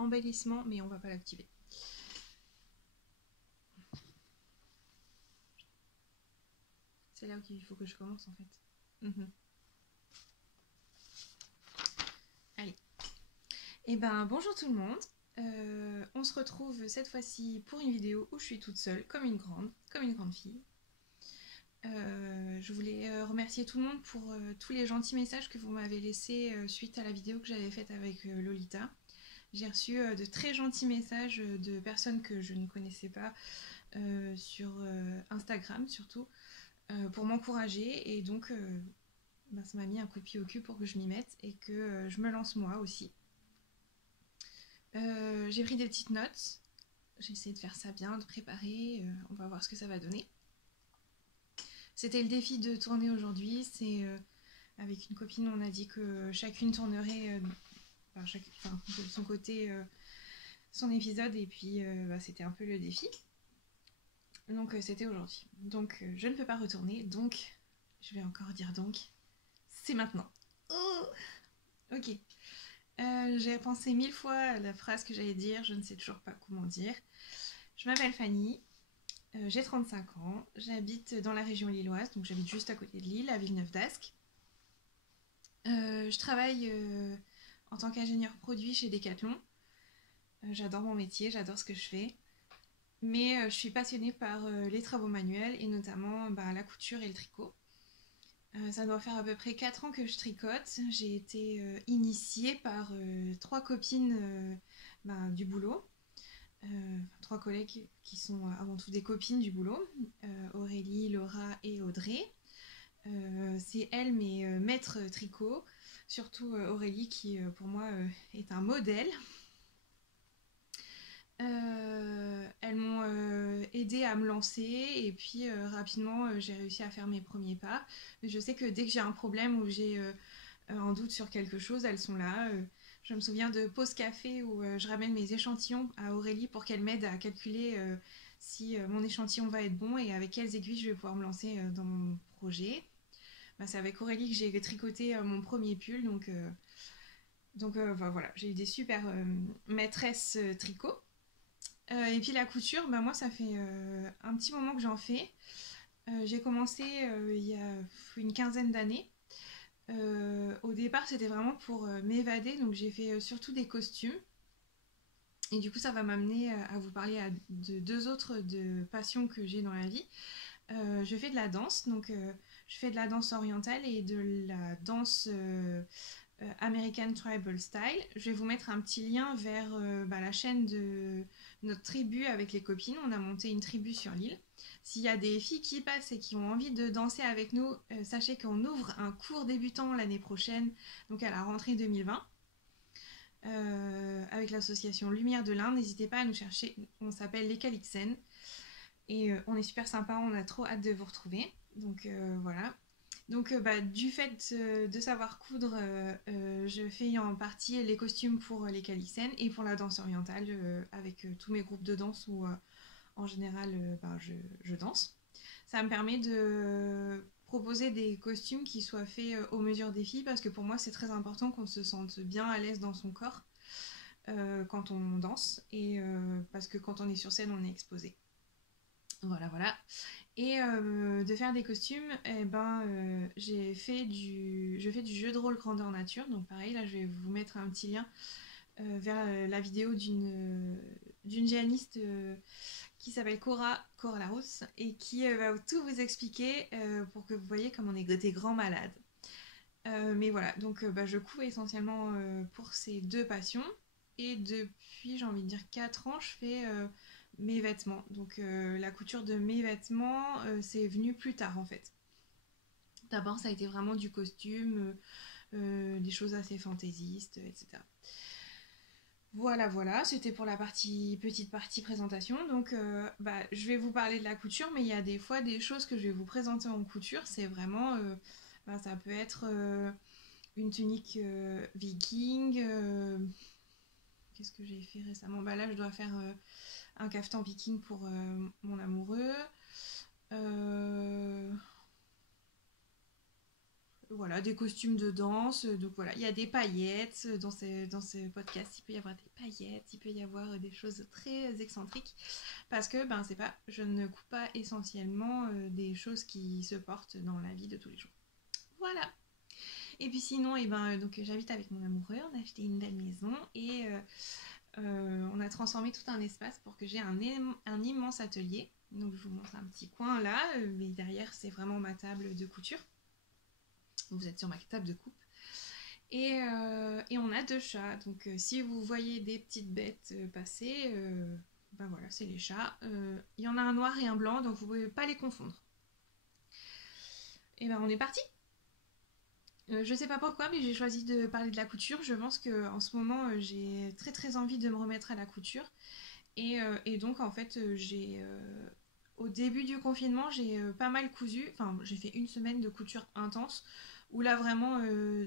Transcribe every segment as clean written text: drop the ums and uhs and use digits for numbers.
embellissement, mais on va pas l'activer. C'est là qu'il faut que je commence en fait. Allez. Et ben bonjour tout le monde. On se retrouve cette fois-ci pour une vidéo où je suis toute seule, comme une grande fille. Je voulais remercier tout le monde pour tous les gentils messages que vous m'avez laissés suite à la vidéo que j'avais faite avec Lolita. J'ai reçu de très gentils messages de personnes que je ne connaissais pas sur Instagram surtout pour m'encourager, et donc ça m'a mis un coup de pied au cul pour que je m'y mette et que je me lance moi aussi. J'ai pris des petites notes, j'ai essayé de faire ça bien, de préparer, on va voir ce que ça va donner. C'était le défi de tourner aujourd'hui, c'est avec une copine, on a dit que chacune tournerait de son côté son épisode, et puis c'était un peu le défi. Donc c'était aujourd'hui. Donc je ne peux pas retourner, donc je vais encore dire donc, c'est maintenant. Oh, ok. J'ai pensé 1000 fois à la phrase que j'allais dire, je ne sais toujours pas comment dire. Je m'appelle Fanny, j'ai 35 ans, j'habite dans la région lilloise, donc j'habite juste à côté de Lille, à Villeneuve-d'Ascq. Je travaille en tant qu'ingénieur produit chez Decathlon. J'adore mon métier, j'adore ce que je fais. Mais je suis passionnée par les travaux manuels et notamment la couture et le tricot. Ça doit faire à peu près 4 ans que je tricote. J'ai été initiée par 3 copines du boulot. 3 collègues qui sont avant tout des copines du boulot. Aurélie, Laura et Audrey. C'est elles mes maîtres tricot. Surtout Aurélie qui pour moi est un modèle. Elles m'ont aidé à me lancer, et puis rapidement j'ai réussi à faire mes premiers pas. Mais je sais que dès que j'ai un problème ou j'ai un doute sur quelque chose, elles sont là. Je me souviens de pause café où je ramène mes échantillons à Aurélie pour qu'elle m'aide à calculer si mon échantillon va être bon et avec quelles aiguilles je vais pouvoir me lancer dans mon projet. C'est avec Aurélie que j'ai tricoté mon premier pull, donc voilà, j'ai eu des super maîtresses tricot. Et puis la couture, moi ça fait un petit moment que j'en fais. J'ai commencé il y a une quinzaine d'années. Au départ c'était vraiment pour m'évader, donc j'ai fait surtout des costumes. Et du coup ça va m'amener à vous parler de deux autres de passions que j'ai dans la vie. Je fais de la danse, donc je fais de la danse orientale et de la danse American Tribal Style. Je vais vous mettre un petit lien vers la chaîne de notre tribu avec les copines. On a monté une tribu sur l'île. S'il y a des filles qui passent et qui ont envie de danser avec nous, sachez qu'on ouvre un cours débutant l'année prochaine, donc à la rentrée 2020. Avec l'association Lumière de l'Inde, n'hésitez pas à nous chercher, on s'appelle les Calixen et on est super sympa, on a trop hâte de vous retrouver, donc voilà. Donc du fait de savoir coudre, je fais en partie les costumes pour les Calixen et pour la danse orientale avec tous mes groupes de danse où en général je danse. Ça me permet de proposer des costumes qui soient faits aux mesures des filles, parce que pour moi c'est très important qu'on se sente bien à l'aise dans son corps quand on danse, et parce que quand on est sur scène on est exposé. Voilà. Et de faire des costumes, je fais du jeu de rôle grandeur nature. Donc pareil, là je vais vous mettre un petit lien vers la vidéo d'une géaniste qui s'appelle Cora Larousse, et qui va tout vous expliquer pour que vous voyez comme on est des grands malades. Mais voilà, donc je couds essentiellement pour ces deux passions. Et depuis, j'ai envie de dire 4 ans, je fais mes vêtements. Donc la couture de mes vêtements, c'est venu plus tard en fait. D'abord, ça a été vraiment du costume, des choses assez fantaisistes, etc. Voilà, c'était pour la petite partie présentation. Donc je vais vous parler de la couture, mais il y a des fois des choses que je vais vous présenter en couture. C'est vraiment, ça peut être une tunique viking. Qu'est-ce que j'ai fait récemment? Là, je dois faire un caftan viking pour mon amoureux. voilà, des costumes de danse. Donc voilà, il y a des paillettes dans ces podcasts. Il peut y avoir des paillettes, il peut y avoir des choses très excentriques. Parce que c'est pas, je ne coupe pas essentiellement des choses qui se portent dans la vie de tous les jours. Voilà. Et puis sinon, donc j'habite avec mon amoureux, on a acheté une belle maison et on a transformé tout un espace pour que j'ai un immense atelier. Donc je vous montre un petit coin là, mais derrière c'est vraiment ma table de couture. Vous êtes sur ma table de coupe. Et on a 2 chats, donc si vous voyez des petites bêtes passer, voilà, c'est les chats. Il y en a un noir et un blanc, donc vous ne pouvez pas les confondre. Et on est parti. Je sais pas pourquoi, mais j'ai choisi de parler de la couture. Je pense qu'en ce moment, j'ai très très envie de me remettre à la couture. Et donc, en fait, au début du confinement, j'ai pas mal cousu. Enfin, j'ai fait une semaine de couture intense, où là, vraiment,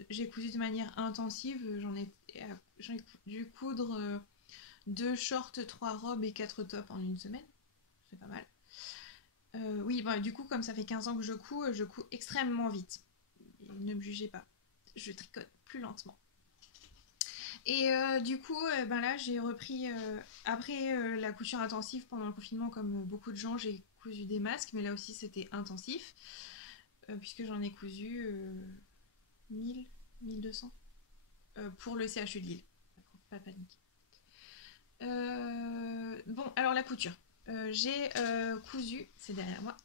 j'ai cousu de manière intensive. J'en ai dû coudre 2 shorts, 3 robes et 4 tops en une semaine. C'est pas mal. Oui, du coup, comme ça fait 15 ans que je couds extrêmement vite. Ne me jugez pas, je tricote plus lentement. Et du coup, là, j'ai repris, après la couture intensive pendant le confinement, comme beaucoup de gens, j'ai cousu des masques, mais là aussi c'était intensif, puisque j'en ai cousu 1000, 1200 pour le CHU de Lille. Pas de panique. Bon, alors la couture. J'ai cousu, c'est derrière moi.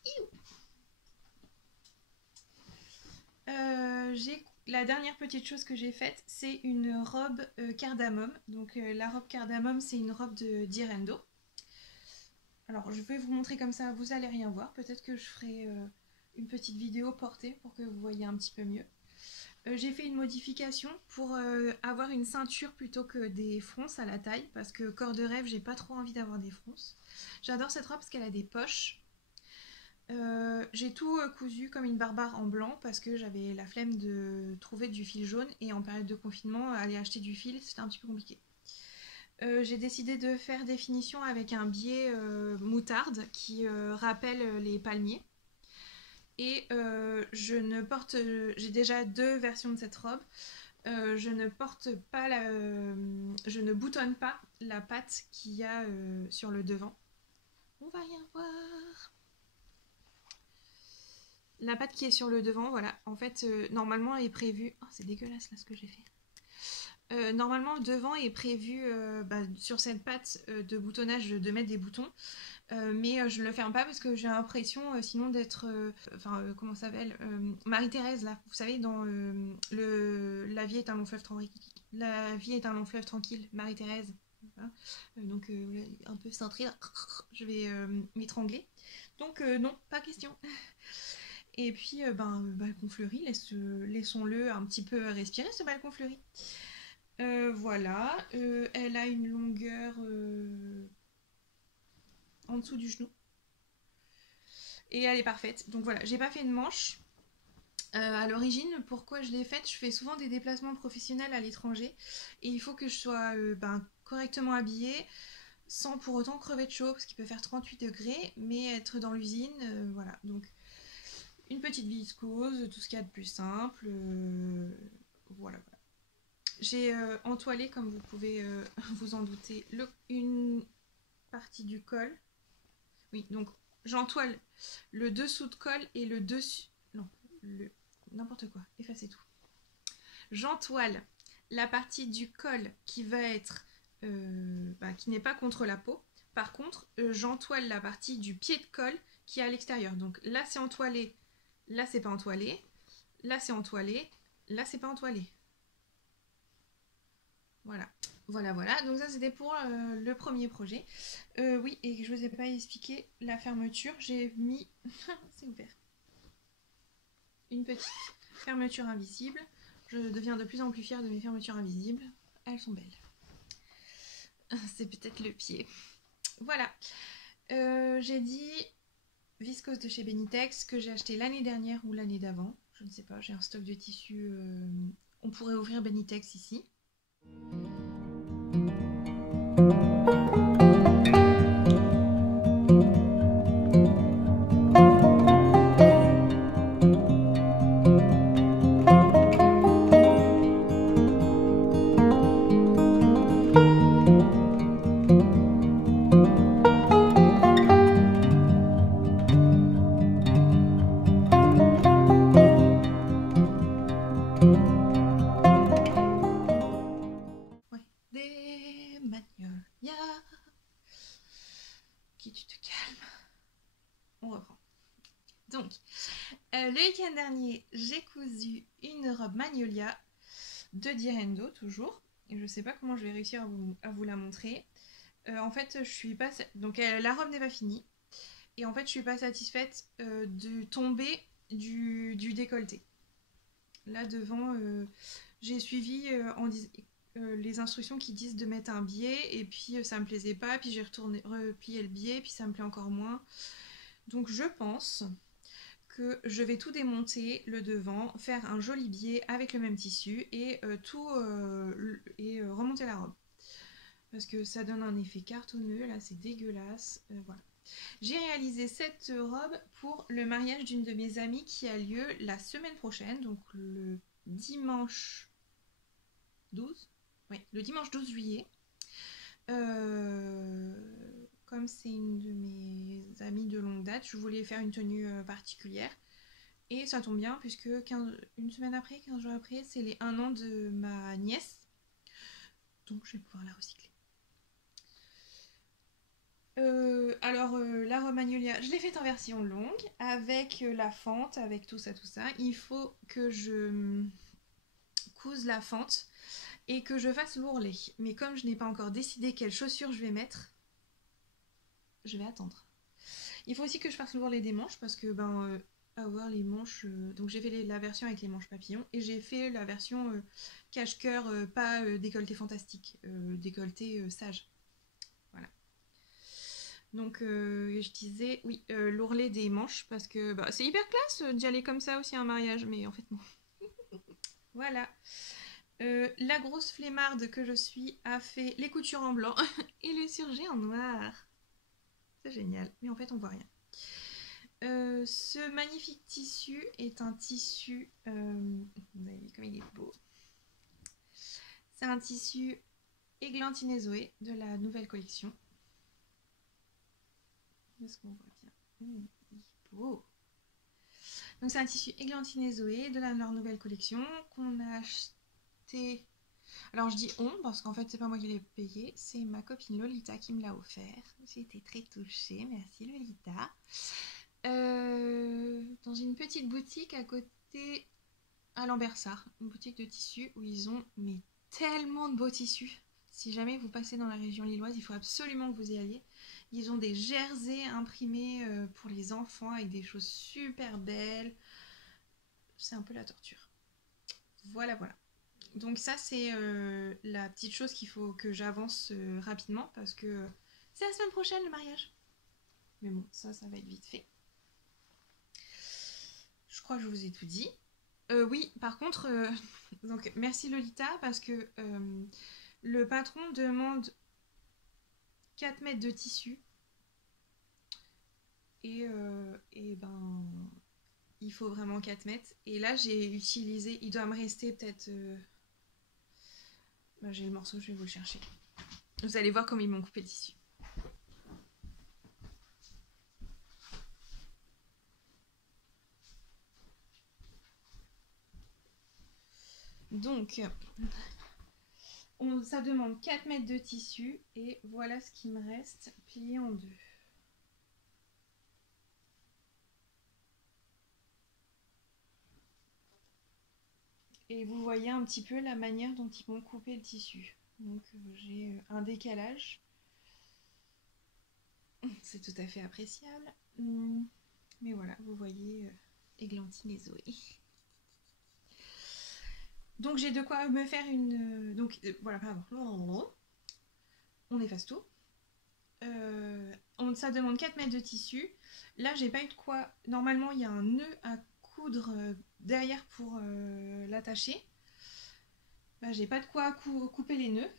La dernière petite chose que j'ai faite, c'est une robe cardamome. Donc la robe cardamome, c'est une robe de Direndo. Alors je vais vous montrer comme ça, vous allez rien voir. Peut-être que je ferai une petite vidéo portée pour que vous voyez un petit peu mieux. J'ai fait une modification pour avoir une ceinture plutôt que des fronces à la taille, parce que corps de rêve, j'ai pas trop envie d'avoir des fronces. J'adore cette robe parce qu'elle a des poches. J'ai tout cousu comme une barbare en blanc parce que j'avais la flemme de trouver du fil jaune, et en période de confinement, aller acheter du fil, c'était un petit peu compliqué. J'ai décidé de faire des finitions avec un biais moutarde qui rappelle les palmiers. Et j'ai déjà 2 versions de cette robe. Je ne boutonne pas la patte qu'il y a sur le devant. On va rien voir. La patte qui est sur le devant, voilà, en fait, normalement est prévue... Oh, c'est dégueulasse là ce que j'ai fait. Normalement, le devant est prévu sur cette patte de boutonnage de mettre des boutons. Mais je ne le ferme pas parce que j'ai l'impression sinon d'être... comment ça s'appelle Marie-Thérèse, là. Vous savez, dans La vie est un long fleuve tranquille. La vie est un long fleuve tranquille, Marie-Thérèse. Voilà. Donc, un peu cintrée, là. Je vais m'étrangler. Donc, non, pas question. Et puis, balcon fleuri, laissons-le un petit peu respirer, ce balcon fleuri. Voilà, elle a une longueur en dessous du genou. Et elle est parfaite. Donc voilà, j'ai pas fait de manche. À l'origine, pourquoi je l'ai faite? Je fais souvent des déplacements professionnels à l'étranger. Et il faut que je sois correctement habillée, sans pour autant crever de chaud, parce qu'il peut faire 38 degrés, mais être dans l'usine, voilà. Donc, une petite viscose, tout ce qu'il y a de plus simple. Voilà. J'ai entoilé, comme vous pouvez vous en douter, une partie du col. Oui, donc j'entoile le dessous de col et le dessus... Non, n'importe quoi, effacez tout. J'entoile la partie du col qui va être... qui n'est pas contre la peau. Par contre, j'entoile la partie du pied de col qui est à l'extérieur. Donc là, c'est entoilé. Là, c'est pas entoilé. Là, c'est entoilé. Là, c'est pas entoilé. Voilà. Donc ça, c'était pour le premier projet. Oui, et je vous ai pas expliqué la fermeture. J'ai mis... c'est ouvert. Une petite fermeture invisible. Je deviens de plus en plus fière de mes fermetures invisibles. Elles sont belles. C'est peut-être le pied. Voilà. J'ai dit... viscose de chez Benitex que j'ai acheté l'année dernière ou l'année d'avant, je ne sais pas, j'ai un stock de tissus, on pourrait ouvrir Benitex ici. Le week-end dernier, j'ai cousu une robe Magnolia de Direndo, toujours. Et je sais pas comment je vais réussir à vous la montrer. En fait, je suis pas... Donc la robe n'est pas finie. Et en fait, je suis pas satisfaite du tombé du décolleté. Là devant, j'ai suivi les instructions qui disent de mettre un biais. Et puis ça me plaisait pas. Puis j'ai replié le biais. Puis ça me plaît encore moins. Donc je pense que je vais tout démonter le devant, faire un joli biais avec le même tissu et remonter la robe. Parce que ça donne un effet cartonneux, là c'est dégueulasse. Voilà. J'ai réalisé cette robe pour le mariage d'une de mes amies qui a lieu la semaine prochaine, donc le dimanche 12. Oui, le dimanche 12 juillet. Comme c'est une de mes amies de longue date, je voulais faire une tenue particulière. Et ça tombe bien puisque une semaine après, 15 jours après, c'est les 1 an de ma nièce. Donc je vais pouvoir la recycler. La robe Magnolia, je l'ai faite en version longue, avec la fente, avec tout ça. Il faut que je couse la fente et que je fasse l'ourlet. Mais comme je n'ai pas encore décidé quelles chaussures je vais mettre, je vais attendre. Il faut aussi que je fasse l'ourlet des manches parce que avoir les manches... donc j'ai fait la version avec les manches papillons et j'ai fait la version cache-cœur, pas décolleté fantastique, décolleté sage. Voilà. Donc je disais, oui, l'ourlet des manches parce que c'est hyper classe d'y aller comme ça aussi à un mariage, mais en fait non. Voilà. La grosse flemmarde que je suis a fait les coutures en blanc et le surjet en noir. C'est génial, mais en fait on voit rien. Ce magnifique tissu est un tissu... vous avez vu comme il est beau. C'est un tissu Églantine et Zoé de la nouvelle collection. Est-ce qu'on voit bien? Il est beau. Donc c'est un tissu Églantine et Zoé de leur nouvelle collection qu'on a acheté... Alors je dis on parce qu'en fait c'est pas moi qui l'ai payé, c'est ma copine Lolita qui me l'a offert. J'ai été très touchée, merci Lolita. Dans une petite boutique à côté à Lambersart, une boutique de tissus où ils ont tellement de beaux tissus. Si jamais vous passez dans la région lilloise, il faut absolument que vous y alliez. Ils ont des jerseys imprimés pour les enfants avec des choses super belles. C'est un peu la torture. Voilà. Donc ça c'est la petite chose qu'il faut que j'avance rapidement parce que c'est la semaine prochaine le mariage. Mais bon, ça va être vite fait. Je crois que je vous ai tout dit. Oui, par contre, donc merci Lolita parce que le patron demande 4 mètres de tissu et il faut vraiment 4 mètres. Et là, j'ai utilisé, il doit me rester peut-être... j'ai le morceau, je vais vous le chercher. Vous allez voir comme ils m'ont coupé le tissu. Donc, ça demande 4 mètres de tissu et voilà ce qui me reste plié en deux. Et vous voyez un petit peu la manière dont ils m'ont coupé le tissu. Donc j'ai un décalage. C'est tout à fait appréciable. Mais voilà, vous voyez Églantine et Zoé. Donc j'ai de quoi me faire une... Donc voilà, pardon. On efface tout. Ça demande 4 mètres de tissu. Là, j'ai pas eu de quoi... Normalement, il y a un nœud à coudre derrière pour l'attacher. J'ai pas de quoi couper les nœuds.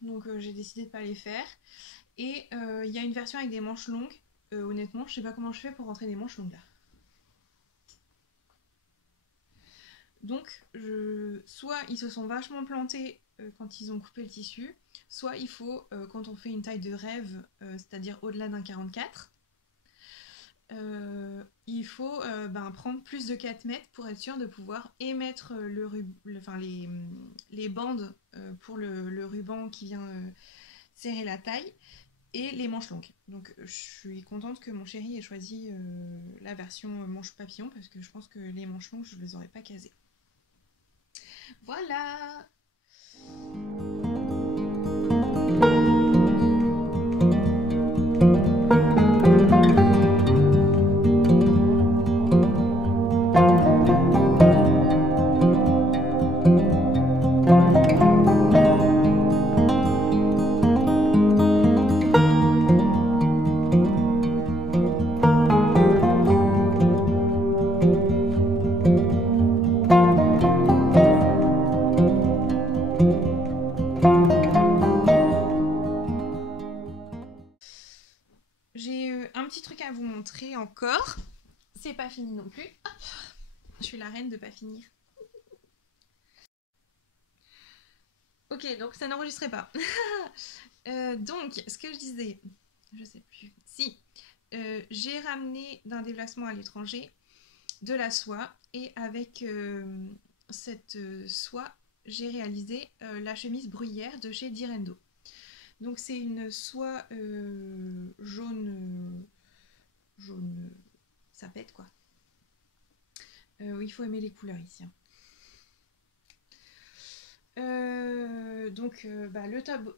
Donc j'ai décidé de pas les faire. Et il y a une version avec des manches longues. Honnêtement, je sais pas comment je fais pour rentrer des manches longues là. Donc, soit ils se sont vachement plantés quand ils ont coupé le tissu, soit il faut, quand on fait une taille de rêve, c'est-à-dire au-delà d'un 44, il faut prendre plus de 4 mètres pour être sûr de pouvoir émettre les bandes pour le ruban qui vient serrer la taille, et les manches longues. Donc je suis contente que mon chéri ait choisi la version manche papillon parce que je pense que les manches longues, je ne les aurais pas casées. Voilà. J'ai un petit truc à vous montrer encore. C'est pas fini non plus. Hop. Je suis la reine de pas finir. Ok, donc ça n'enregistrait pas. Donc, ce que je disais, je sais plus. Si, j'ai ramené d'un déplacement à l'étranger de la soie et avec cette soie, j'ai réalisé la chemise bruyère de chez Direndo. Donc c'est une soie jaune, jaune, ça pète quoi. Il faut aimer les couleurs ici. Hein. Donc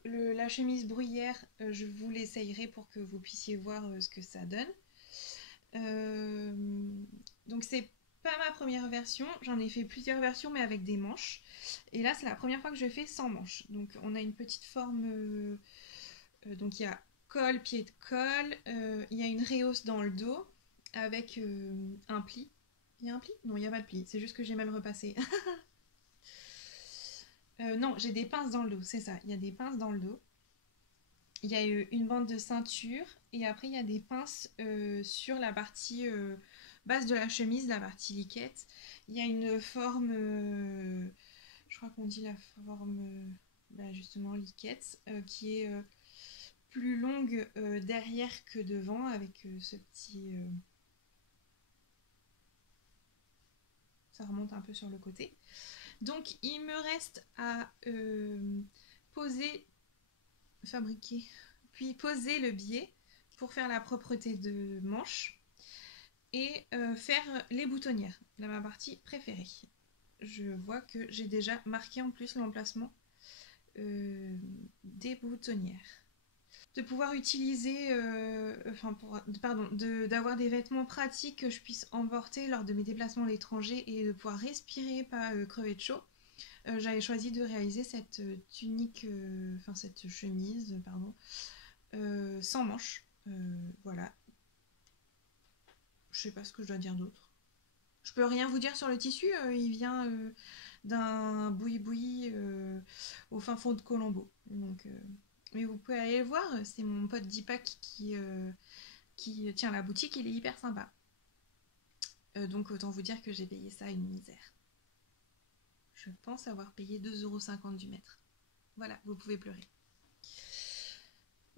la chemise bruyère, je vous l'essayerai pour que vous puissiez voir ce que ça donne. Donc c'est pas ma première version, j'en ai fait plusieurs versions mais avec des manches. Et là c'est la première fois que je fais sans manches. Donc on a une petite forme, donc il y a col, pied de col, il y a une rehausse dans le dos avec un pli. Il y a un pli? Non, il n'y a pas de pli, c'est juste que j'ai mal repassé. Non, j'ai des pinces dans le dos, c'est ça. Il y a des pinces dans le dos. Il y a une bande de ceinture et après il y a des pinces sur la partie basse de la chemise, la partie liquette. Il y a une forme, je crois qu'on dit la forme justement liquette, qui est plus longue derrière que devant avec ce petit... ça remonte un peu sur le côté. Donc il me reste à fabriquer, puis poser le biais pour faire la propreté de manche et faire les boutonnières, ma partie préférée. Je vois que j'ai déjà marqué en plus l'emplacement des boutonnières. De pouvoir utiliser, d'avoir des vêtements pratiques que je puisse emporter lors de mes déplacements à l'étranger et de pouvoir respirer, pas crever de chaud. J'avais choisi de réaliser cette tunique, cette chemise, pardon, sans manches. Voilà. Je sais pas ce que je dois dire d'autre. Je peux rien vous dire sur le tissu, il vient d'un boui-boui au fin fond de Colombo. Donc, mais vous pouvez aller le voir, c'est mon pote Deepak qui tient la boutique, il est hyper sympa. Donc autant vous dire que j'ai payé ça une misère. Je pense avoir payé 2,50 € du mètre. Voilà, vous pouvez pleurer.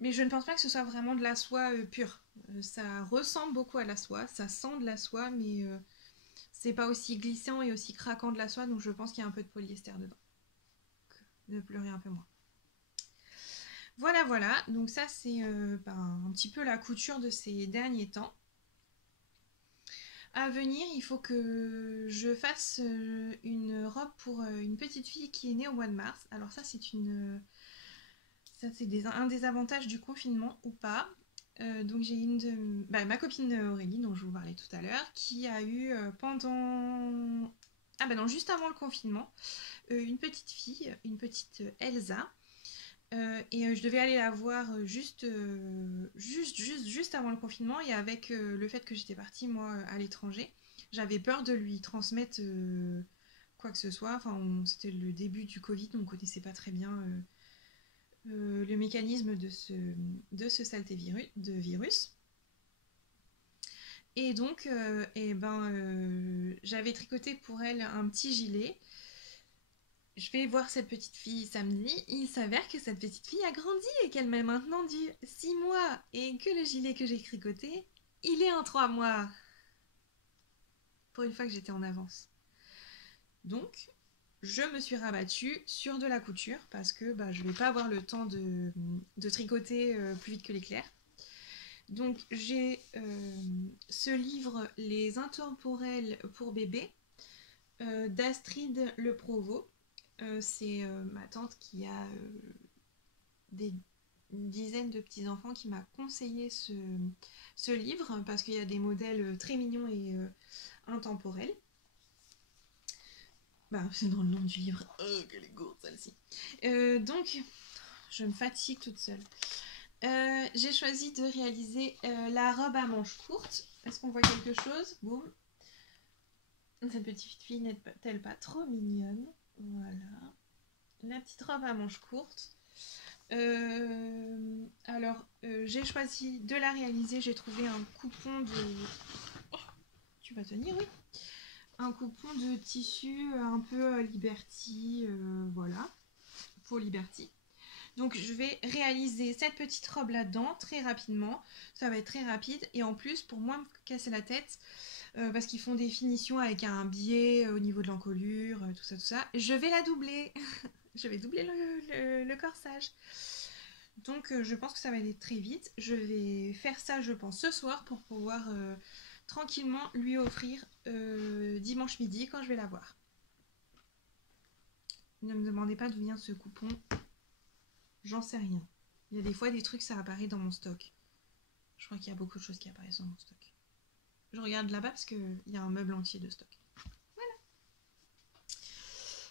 Mais je ne pense pas que ce soit vraiment de la soie pure. Ça ressemble beaucoup à la soie, ça sent de la soie, mais c'est pas aussi glissant et aussi craquant de la soie, donc je pense qu'il y a un peu de polyester dedans. Donc, de pleurer un peu moins. Voilà, voilà. Donc ça, c'est un petit peu la couture de ces derniers temps. À venir, il faut que je fasse une robe pour une petite fille qui est née au mois de mars. Alors ça, c'est un des avantages du confinement ou pas. Donc j'ai ma copine Aurélie, dont je vous parlais tout à l'heure, qui a eu pendant... Ah bah non, juste avant le confinement, une petite fille, une petite Elsa. Et je devais aller la voir juste avant le confinement. Et avec le fait que j'étais partie, moi, à l'étranger, j'avais peur de lui transmettre quoi que ce soit. Enfin, c'était le début du Covid, donc on ne connaissait pas très bien le mécanisme de ce saleté virus. Et donc, j'avais tricoté pour elle un petit gilet. Je vais voir cette petite fille samedi. Il s'avère que cette petite fille a grandi et qu'elle m'a maintenant dit 6 mois et que le gilet que j'ai tricoté, il est en 3 mois. Pour une fois que j'étais en avance. Donc, je me suis rabattue sur de la couture parce que je vais pas avoir le temps de tricoter plus vite que l'éclair. Donc j'ai ce livre Les intemporels pour bébé d'Astrid Le Provost. C'est ma tante qui a une dizaine de petits-enfants qui m'a conseillé ce livre parce qu'il y a des modèles très mignons et intemporels. C'est dans le nom du livre. Oh, quelle est gourde celle-ci. Donc, je me fatigue toute seule. J'ai choisi de réaliser la robe à manches courtes. Est-ce qu'on voit quelque chose? Boum. Cette petite fille n'est-elle pas trop mignonne? Voilà. La petite robe à manches courtes. J'ai choisi de la réaliser. J'ai trouvé un coupon de... Oh, tu vas tenir, oui. Un coupon de tissu un peu Liberty, voilà, pour Liberty. Donc je vais réaliser cette petite robe là-dedans très rapidement. Ça va être très rapide et en plus pour moi me casser la tête parce qu'ils font des finitions avec un biais au niveau de l'encolure, tout ça. Je vais la doubler. Je vais doubler le corsage. Donc je pense que ça va aller très vite. Je vais faire ça je pense ce soir pour pouvoir tranquillement lui offrir dimanche midi quand je vais la voir. Ne me demandez pas d'où vient ce coupon. J'en sais rien. Il y a des fois des trucs, ça apparaît dans mon stock. Je crois qu'il y a beaucoup de choses qui apparaissent dans mon stock. Je regarde là-bas parce qu'il y a un meuble entier de stock.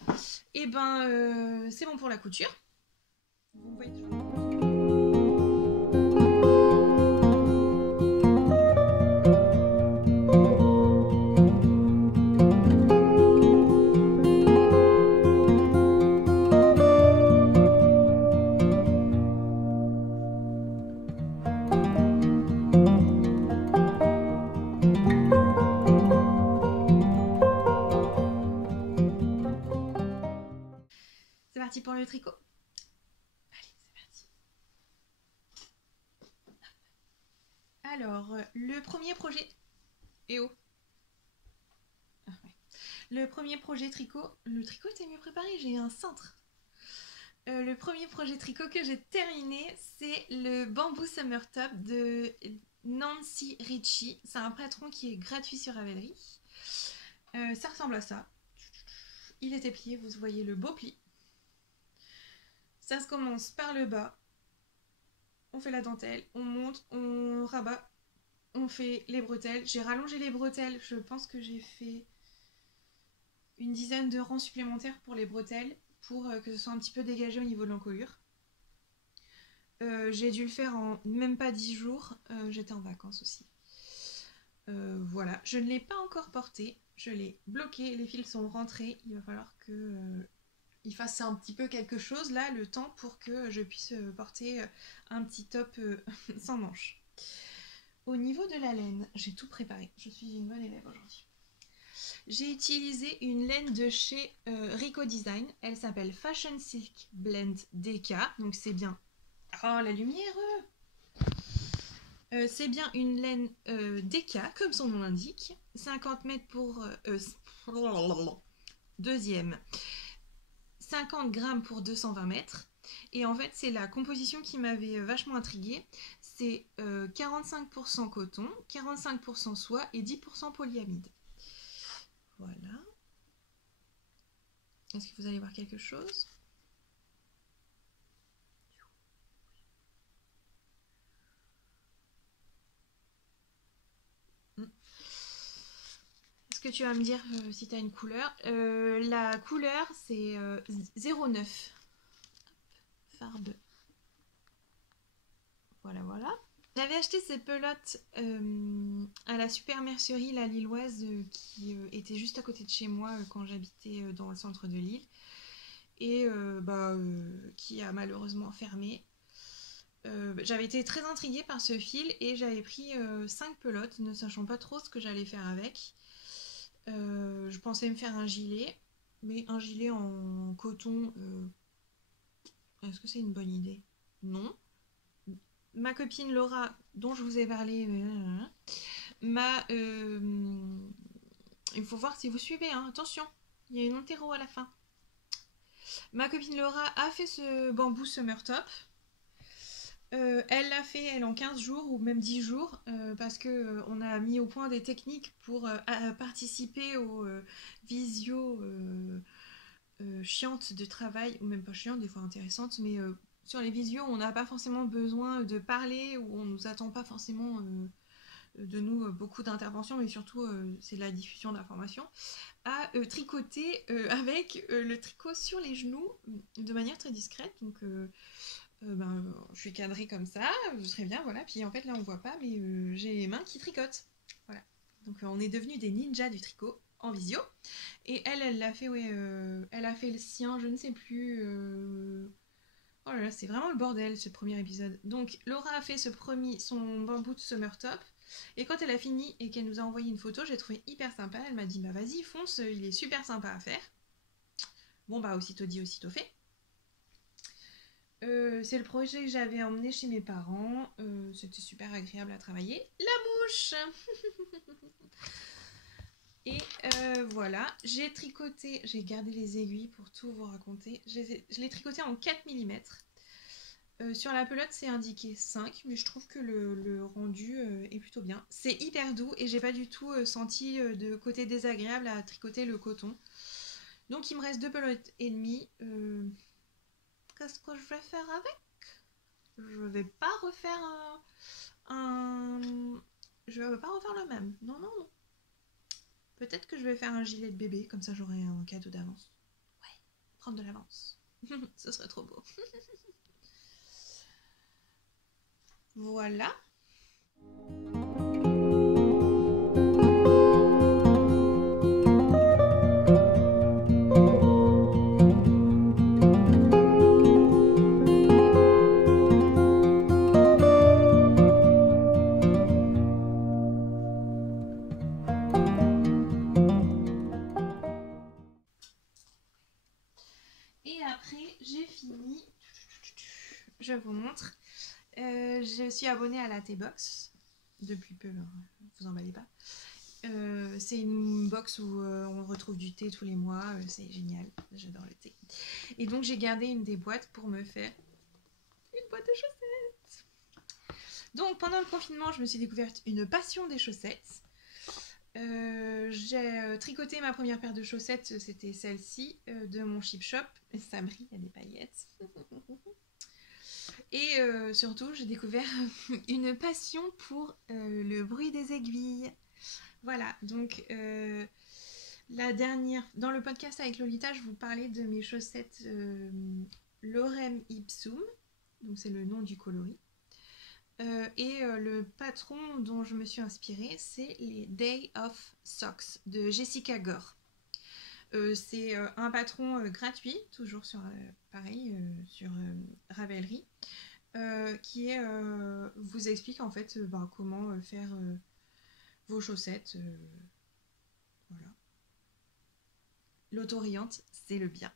Voilà. Et c'est bon pour la couture. Vous me voyez toujours. C'est parti pour le tricot. Allez, c'est parti. Alors, le premier projet... Eh oh. Ah, ouais. Le premier projet tricot... Le tricot était mieux préparé, j'ai un cintre. Le premier projet tricot que j'ai terminé, c'est le Bamboo Summer Top de Nancy Ritchie. C'est un patron qui est gratuit sur Ravelry. Ça ressemble à ça. Il était plié, vous voyez le beau pli. Ça se commence par le bas. On fait la dentelle, on monte, on rabat, on fait les bretelles. J'ai rallongé les bretelles, je pense que j'ai fait une dizaine de rangs supplémentaires pour les bretelles pour que ce soit un petit peu dégagé au niveau de l'encolure. J'ai dû le faire en même pas 10 jours, j'étais en vacances aussi. Voilà, je ne l'ai pas encore porté, je l'ai bloqué, les fils sont rentrés, il va falloir que il fasse un petit peu quelque chose là, le temps pour que je puisse porter un petit top sans manches. Au niveau de la laine, j'ai tout préparé, je suis une bonne élève aujourd'hui. J'ai utilisé une laine de chez Rico Design, elle s'appelle Fashion Silk Blend DK, donc c'est bien... Oh la lumière c'est bien une laine DK, comme son nom l'indique, 50 mètres pour... deuxième, 50 grammes pour 220 mètres. Et en fait, c'est la composition qui m'avait vachement intriguée. C'est 45% coton, 45% soie et 10% polyamide. Voilà. Est-ce que vous allez voir quelque chose ? Est-ce que tu vas me dire si tu as une couleur ? La couleur, c'est 09. Farbe. Voilà, voilà. J'avais acheté ces pelotes à la super mercerie, la Lilloise, qui était juste à côté de chez moi quand j'habitais dans le centre de Lille. Et qui a malheureusement fermé. J'avais été très intriguée par ce fil et j'avais pris 5 pelotes, ne sachant pas trop ce que j'allais faire avec. Je pensais me faire un gilet, mais un gilet en coton, est-ce que c'est une bonne idée? Non. Ma copine Laura, dont je vous ai parlé, il faut voir si vous suivez, hein, attention, il y a une Ontero à la fin. Ma copine Laura a fait ce bambou summer top. Elle l'a fait elle en 15 jours ou même 10 jours parce que on a mis au point des techniques pour participer aux visio chiantes de travail, ou même pas chiantes, des fois intéressantes, mais sur les visios on n'a pas forcément besoin de parler ou on nous attend pas forcément de nous beaucoup d'interventions, mais surtout c'est la diffusion d'informations, à tricoter avec le tricot sur les genoux de manière très discrète. Donc je suis cadrée comme ça, très bien, voilà. Puis en fait là on voit pas, mais j'ai les mains qui tricotent. Voilà. Donc on est devenus des ninjas du tricot en visio. Et elle l'a fait, ouais, elle a fait le sien, je ne sais plus. Oh là là, c'est vraiment le bordel ce premier épisode. Donc Laura a fait son bambou de summer top. Et quand elle a fini et qu'elle nous a envoyé une photo, j'ai trouvé hyper sympa. Elle m'a dit bah vas-y fonce, il est super sympa à faire. Bon bah aussitôt dit, aussitôt fait. C'est le projet que j'avais emmené chez mes parents. C'était super agréable à travailler. La mouche. Et voilà, j'ai tricoté, j'ai gardé les aiguilles pour tout vous raconter. Je l'ai tricoté en 4 mm. Sur la pelote, c'est indiqué 5, mais je trouve que le rendu est plutôt bien. C'est hyper doux et j'ai pas du tout senti de côté désagréable à tricoter le coton. Donc il me reste 2 pelotes et demie. Qu'est-ce que je vais faire avec? Je vais pas refaire Je vais pas refaire le même. Non, non, non. Peut-être que je vais faire un gilet de bébé, comme ça j'aurai un cadeau d'avance. Ouais, prendre de l'avance. Ce serait trop beau. Voilà. Et après, j'ai fini. Je vous montre. Je suis abonnée à la T-Box depuis peu, alors, vous emballez pas. C'est une box où on retrouve du thé tous les mois, c'est génial, j'adore le thé. Et donc j'ai gardé une des boîtes pour me faire une boîte de chaussettes. Donc pendant le confinement, je me suis découverte une passion des chaussettes. J'ai tricoté ma première paire de chaussettes, c'était celle-ci de mon Chip Shop. Et ça brille, il y a des paillettes. Et surtout, j'ai découvert une passion pour le bruit des aiguilles. Voilà, donc dans le podcast avec Lolita, je vous parlais de mes chaussettes Lorem Ipsum, donc c'est le nom du coloris. Et le patron dont je me suis inspirée, c'est les Day of Socks de Jessica Gore. C'est un patron gratuit, toujours sur sur Ravelry, qui vous explique en fait comment faire vos chaussettes. Voilà. L'auto-oriente, c'est le bien.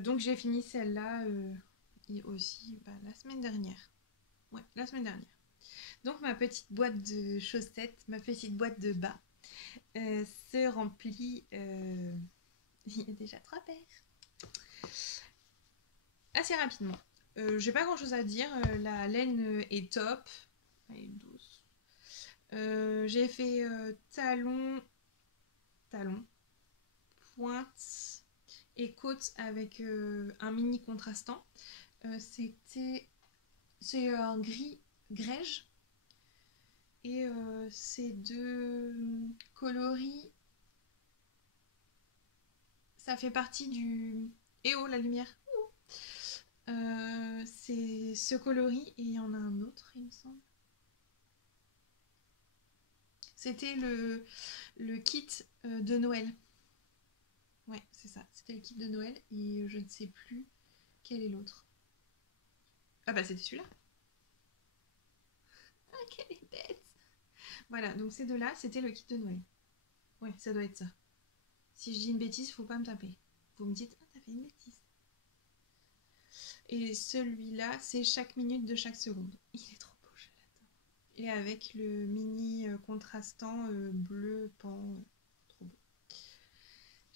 Donc j'ai fini celle-là et aussi la semaine dernière. Ouais, la semaine dernière. Donc ma petite boîte de chaussettes, ma petite boîte de bas se remplit. Il y a déjà 3 paires. Assez rapidement. J'ai pas grand chose à dire. La laine est top. Elle est douce. J'ai fait talon, pointe et côte avec un mini contrastant. C'est un gris grège. Et ces deux coloris, ça fait partie du EO, la lumière. C'est ce coloris et il y en a un autre, il me semble. C'était le kit de Noël. Ouais, c'est ça. C'était le kit de Noël et je ne sais plus quel est l'autre. Ah bah c'était celui-là. Ah, quelle est bête. Voilà, donc ces deux-là, c'était le kit de Noël. Ouais, ça doit être ça. Si je dis une bêtise, faut pas me taper. Vous me dites, ah t'as fait une bêtise. Et celui-là, c'est chaque minute de chaque seconde. Il est trop beau, je l'adore. Et avec le mini contrastant bleu pan. Trop beau.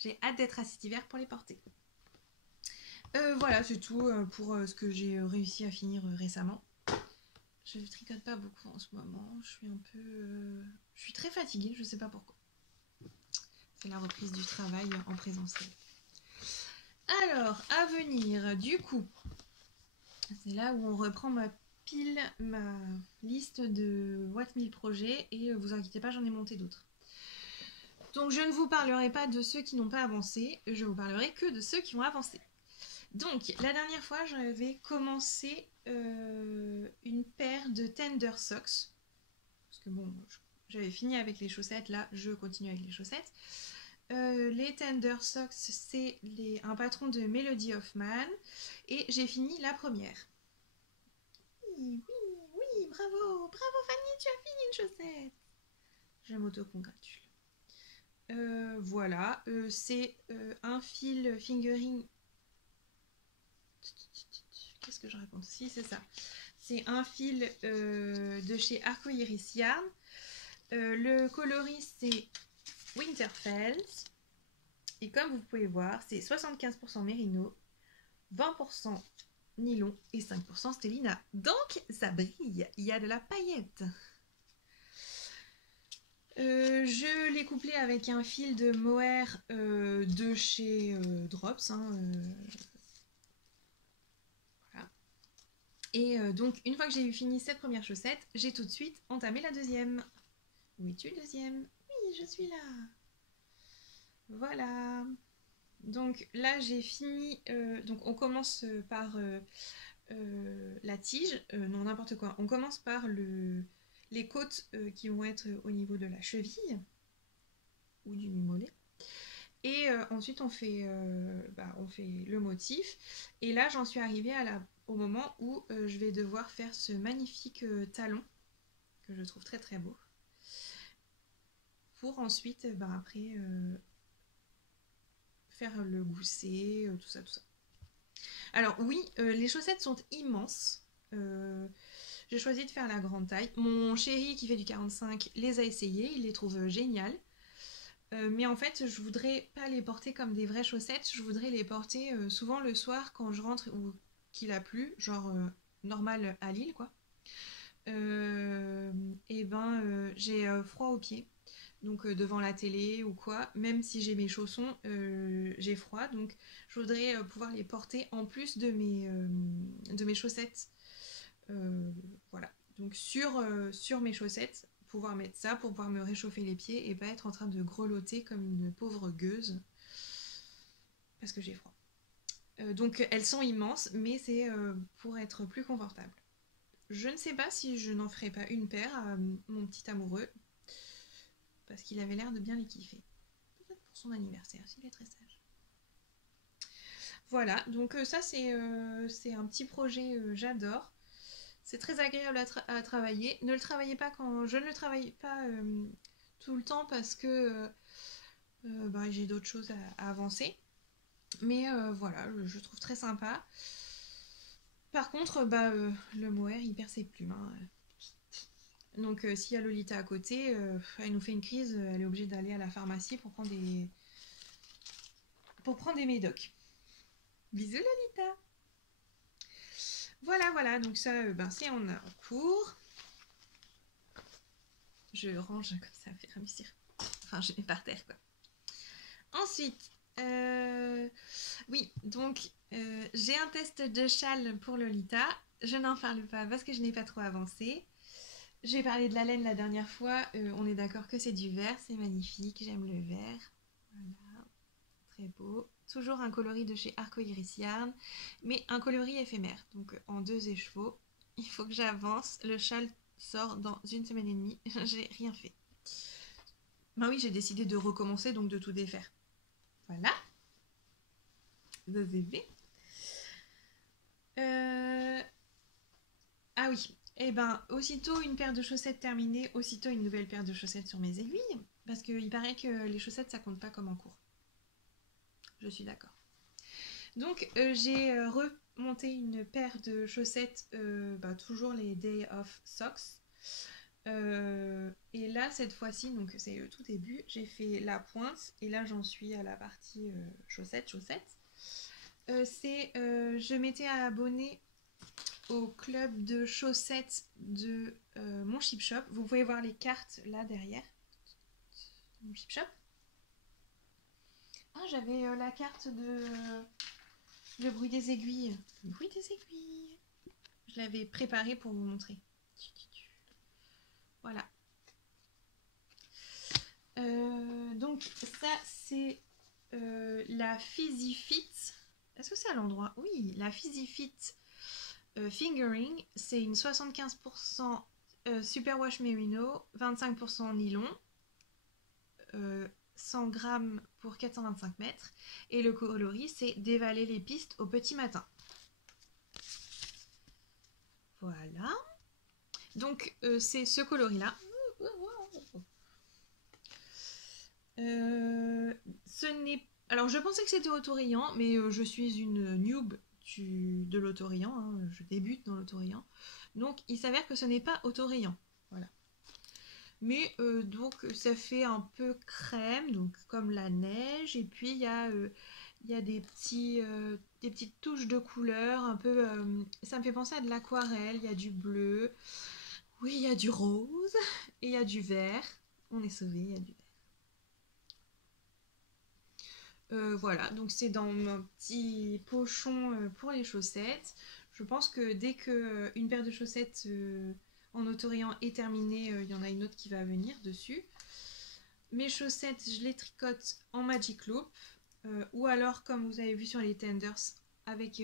J'ai hâte d'être à cet hiver pour les porter. Voilà, c'est tout pour ce que j'ai réussi à finir récemment. Je ne tricote pas beaucoup en ce moment. Je suis un peu... je suis très fatiguée, je ne sais pas pourquoi. C'est la reprise du travail en présentiel. Alors, à venir, du coup, c'est là où on reprend ma liste de What 1000 projets et vous inquiétez pas, j'en ai monté d'autres. Donc je ne vous parlerai pas de ceux qui n'ont pas avancé, je vous parlerai que de ceux qui ont avancé. Donc la dernière fois, j'avais commencé une paire de Tender Socks. Parce que bon, j'avais fini avec les chaussettes, là je continue avec les chaussettes. Les Tender Socks, c'est un patron de Melody Hoffman. Et j'ai fini la première. Oui, bravo Fanny, tu as fini une chaussette. Je m'auto-congratule. Voilà, c'est un fil fingering. Qu'est-ce que je raconte? Si, c'est ça. C'est un fil de chez Arcoiris Yarn. Le coloris, c'est Winterfeld. Et comme vous pouvez voir, c'est 75% mérino, 20% nylon et 5% stélina. Donc, ça brille. Il y a de la paillette. Je l'ai couplé avec un fil de mohair de chez Drops. Voilà. Et donc, une fois que j'ai eu fini cette première chaussette, j'ai tout de suite entamé la deuxième. Où es-tu, le deuxième? Oui, je suis là. Voilà. Donc là, j'ai fini. Donc, on commence par la tige. Non, n'importe quoi. On commence par les côtes qui vont être au niveau de la cheville ou du mollet. Et ensuite, on fait le motif. Et là, j'en suis arrivée au moment où je vais devoir faire ce magnifique talon que je trouve très très beau. Pour ensuite, après, faire le gousset, tout ça, tout ça. Alors oui, les chaussettes sont immenses. J'ai choisi de faire la grande taille. Mon chéri qui fait du 45 les a essayées, il les trouve géniales. Mais en fait, je voudrais pas les porter comme des vraies chaussettes, je voudrais les porter souvent le soir quand je rentre ou qu'il a plu, genre normal à Lille quoi. J'ai froid aux pieds, donc devant la télé ou quoi, même si j'ai mes chaussons, j'ai froid, donc je voudrais pouvoir les porter en plus de mes chaussettes. Voilà, donc sur mes chaussettes, pouvoir mettre ça pour pouvoir me réchauffer les pieds et pas être en train de grelotter comme une pauvre gueuse parce que j'ai froid. Donc elles sont immenses, mais c'est pour être plus confortable. Je ne sais pas si je n'en ferai pas une paire à mon petit amoureux parce qu'il avait l'air de bien les kiffer. Peut-être pour son anniversaire, s'il est très sage. Voilà, donc ça c'est un petit projet, j'adore. C'est très agréable à travailler. Ne le travaillez pas quand... Je ne le travaille pas tout le temps parce que j'ai d'autres choses à avancer. Mais voilà, je trouve très sympa. Par contre, le mohair, il perd ses plumes. Donc s'il y a Lolita à côté, elle nous fait une crise, elle est obligée d'aller à la pharmacie pour prendre des médocs. Bisous Lolita. Voilà, donc ça, c'est en cours. Je range comme ça, à faire mesure. Enfin, je mets par terre, quoi. Ensuite, oui, donc j'ai un test de châle pour Lolita. Je n'en parle pas parce que je n'ai pas trop avancé. J'ai parlé de la laine la dernière fois. On est d'accord que c'est du vert, c'est magnifique. J'aime le vert. Voilà, très beau. Toujours un coloris de chez Arcoiris Yarn, mais un coloris éphémère. Donc en 2 écheveaux. Il faut que j'avance. Le châle sort dans 1 semaine et demie. J'ai rien fait. Bah oui, j'ai décidé de recommencer, donc de tout défaire. Voilà. ZZV. Ah oui. Et aussitôt une paire de chaussettes terminée, aussitôt une nouvelle paire de chaussettes sur mes aiguilles. Parce qu'il paraît que les chaussettes, ça compte pas comme en cours. Je suis d'accord. Donc, j'ai remonté une paire de chaussettes, toujours les Day of Socks. Et là, cette fois-ci, donc c'est le tout début, j'ai fait la pointe et là j'en suis à la partie chaussettes. Je m'étais abonnée au club de chaussettes de mon Chip Shop. Vous pouvez voir les cartes là derrière. Mon Chip Shop. Ah, j'avais la carte de le bruit des aiguilles. Le bruit des aiguilles. Je l'avais préparée pour vous montrer. Voilà. Donc ça c'est la Fizzy-Fit. Est-ce que c'est à l'endroit? Oui, la Fizzy-Fit Fingering. C'est une 75% Superwash Merino, 25% nylon, 100 grammes pour 425 mètres. Et le coloris c'est dévaler les pistes au petit matin. Voilà. Donc c'est ce coloris là. Alors je pensais que c'était autorayan, mais je suis une noob de l'autorayan, hein, je débute dans l'autorayan. Donc il s'avère que ce n'est pas autorayan. Voilà. Mais donc ça fait un peu crème, donc comme la neige, et puis il y a des petites touches de couleur, un peu. Ça me fait penser à de l'aquarelle, il y a du bleu, oui, il y a du rose, et il y a du vert. On est sauvés, il y a du vert. Voilà, donc c'est dans mon petit pochon pour les chaussettes. Je pense que dès que une paire de chaussettes en autorayan est terminée, il y en a une autre qui va venir dessus. Mes chaussettes, je les tricote en Magic Loop ou alors comme vous avez vu sur les tenders avec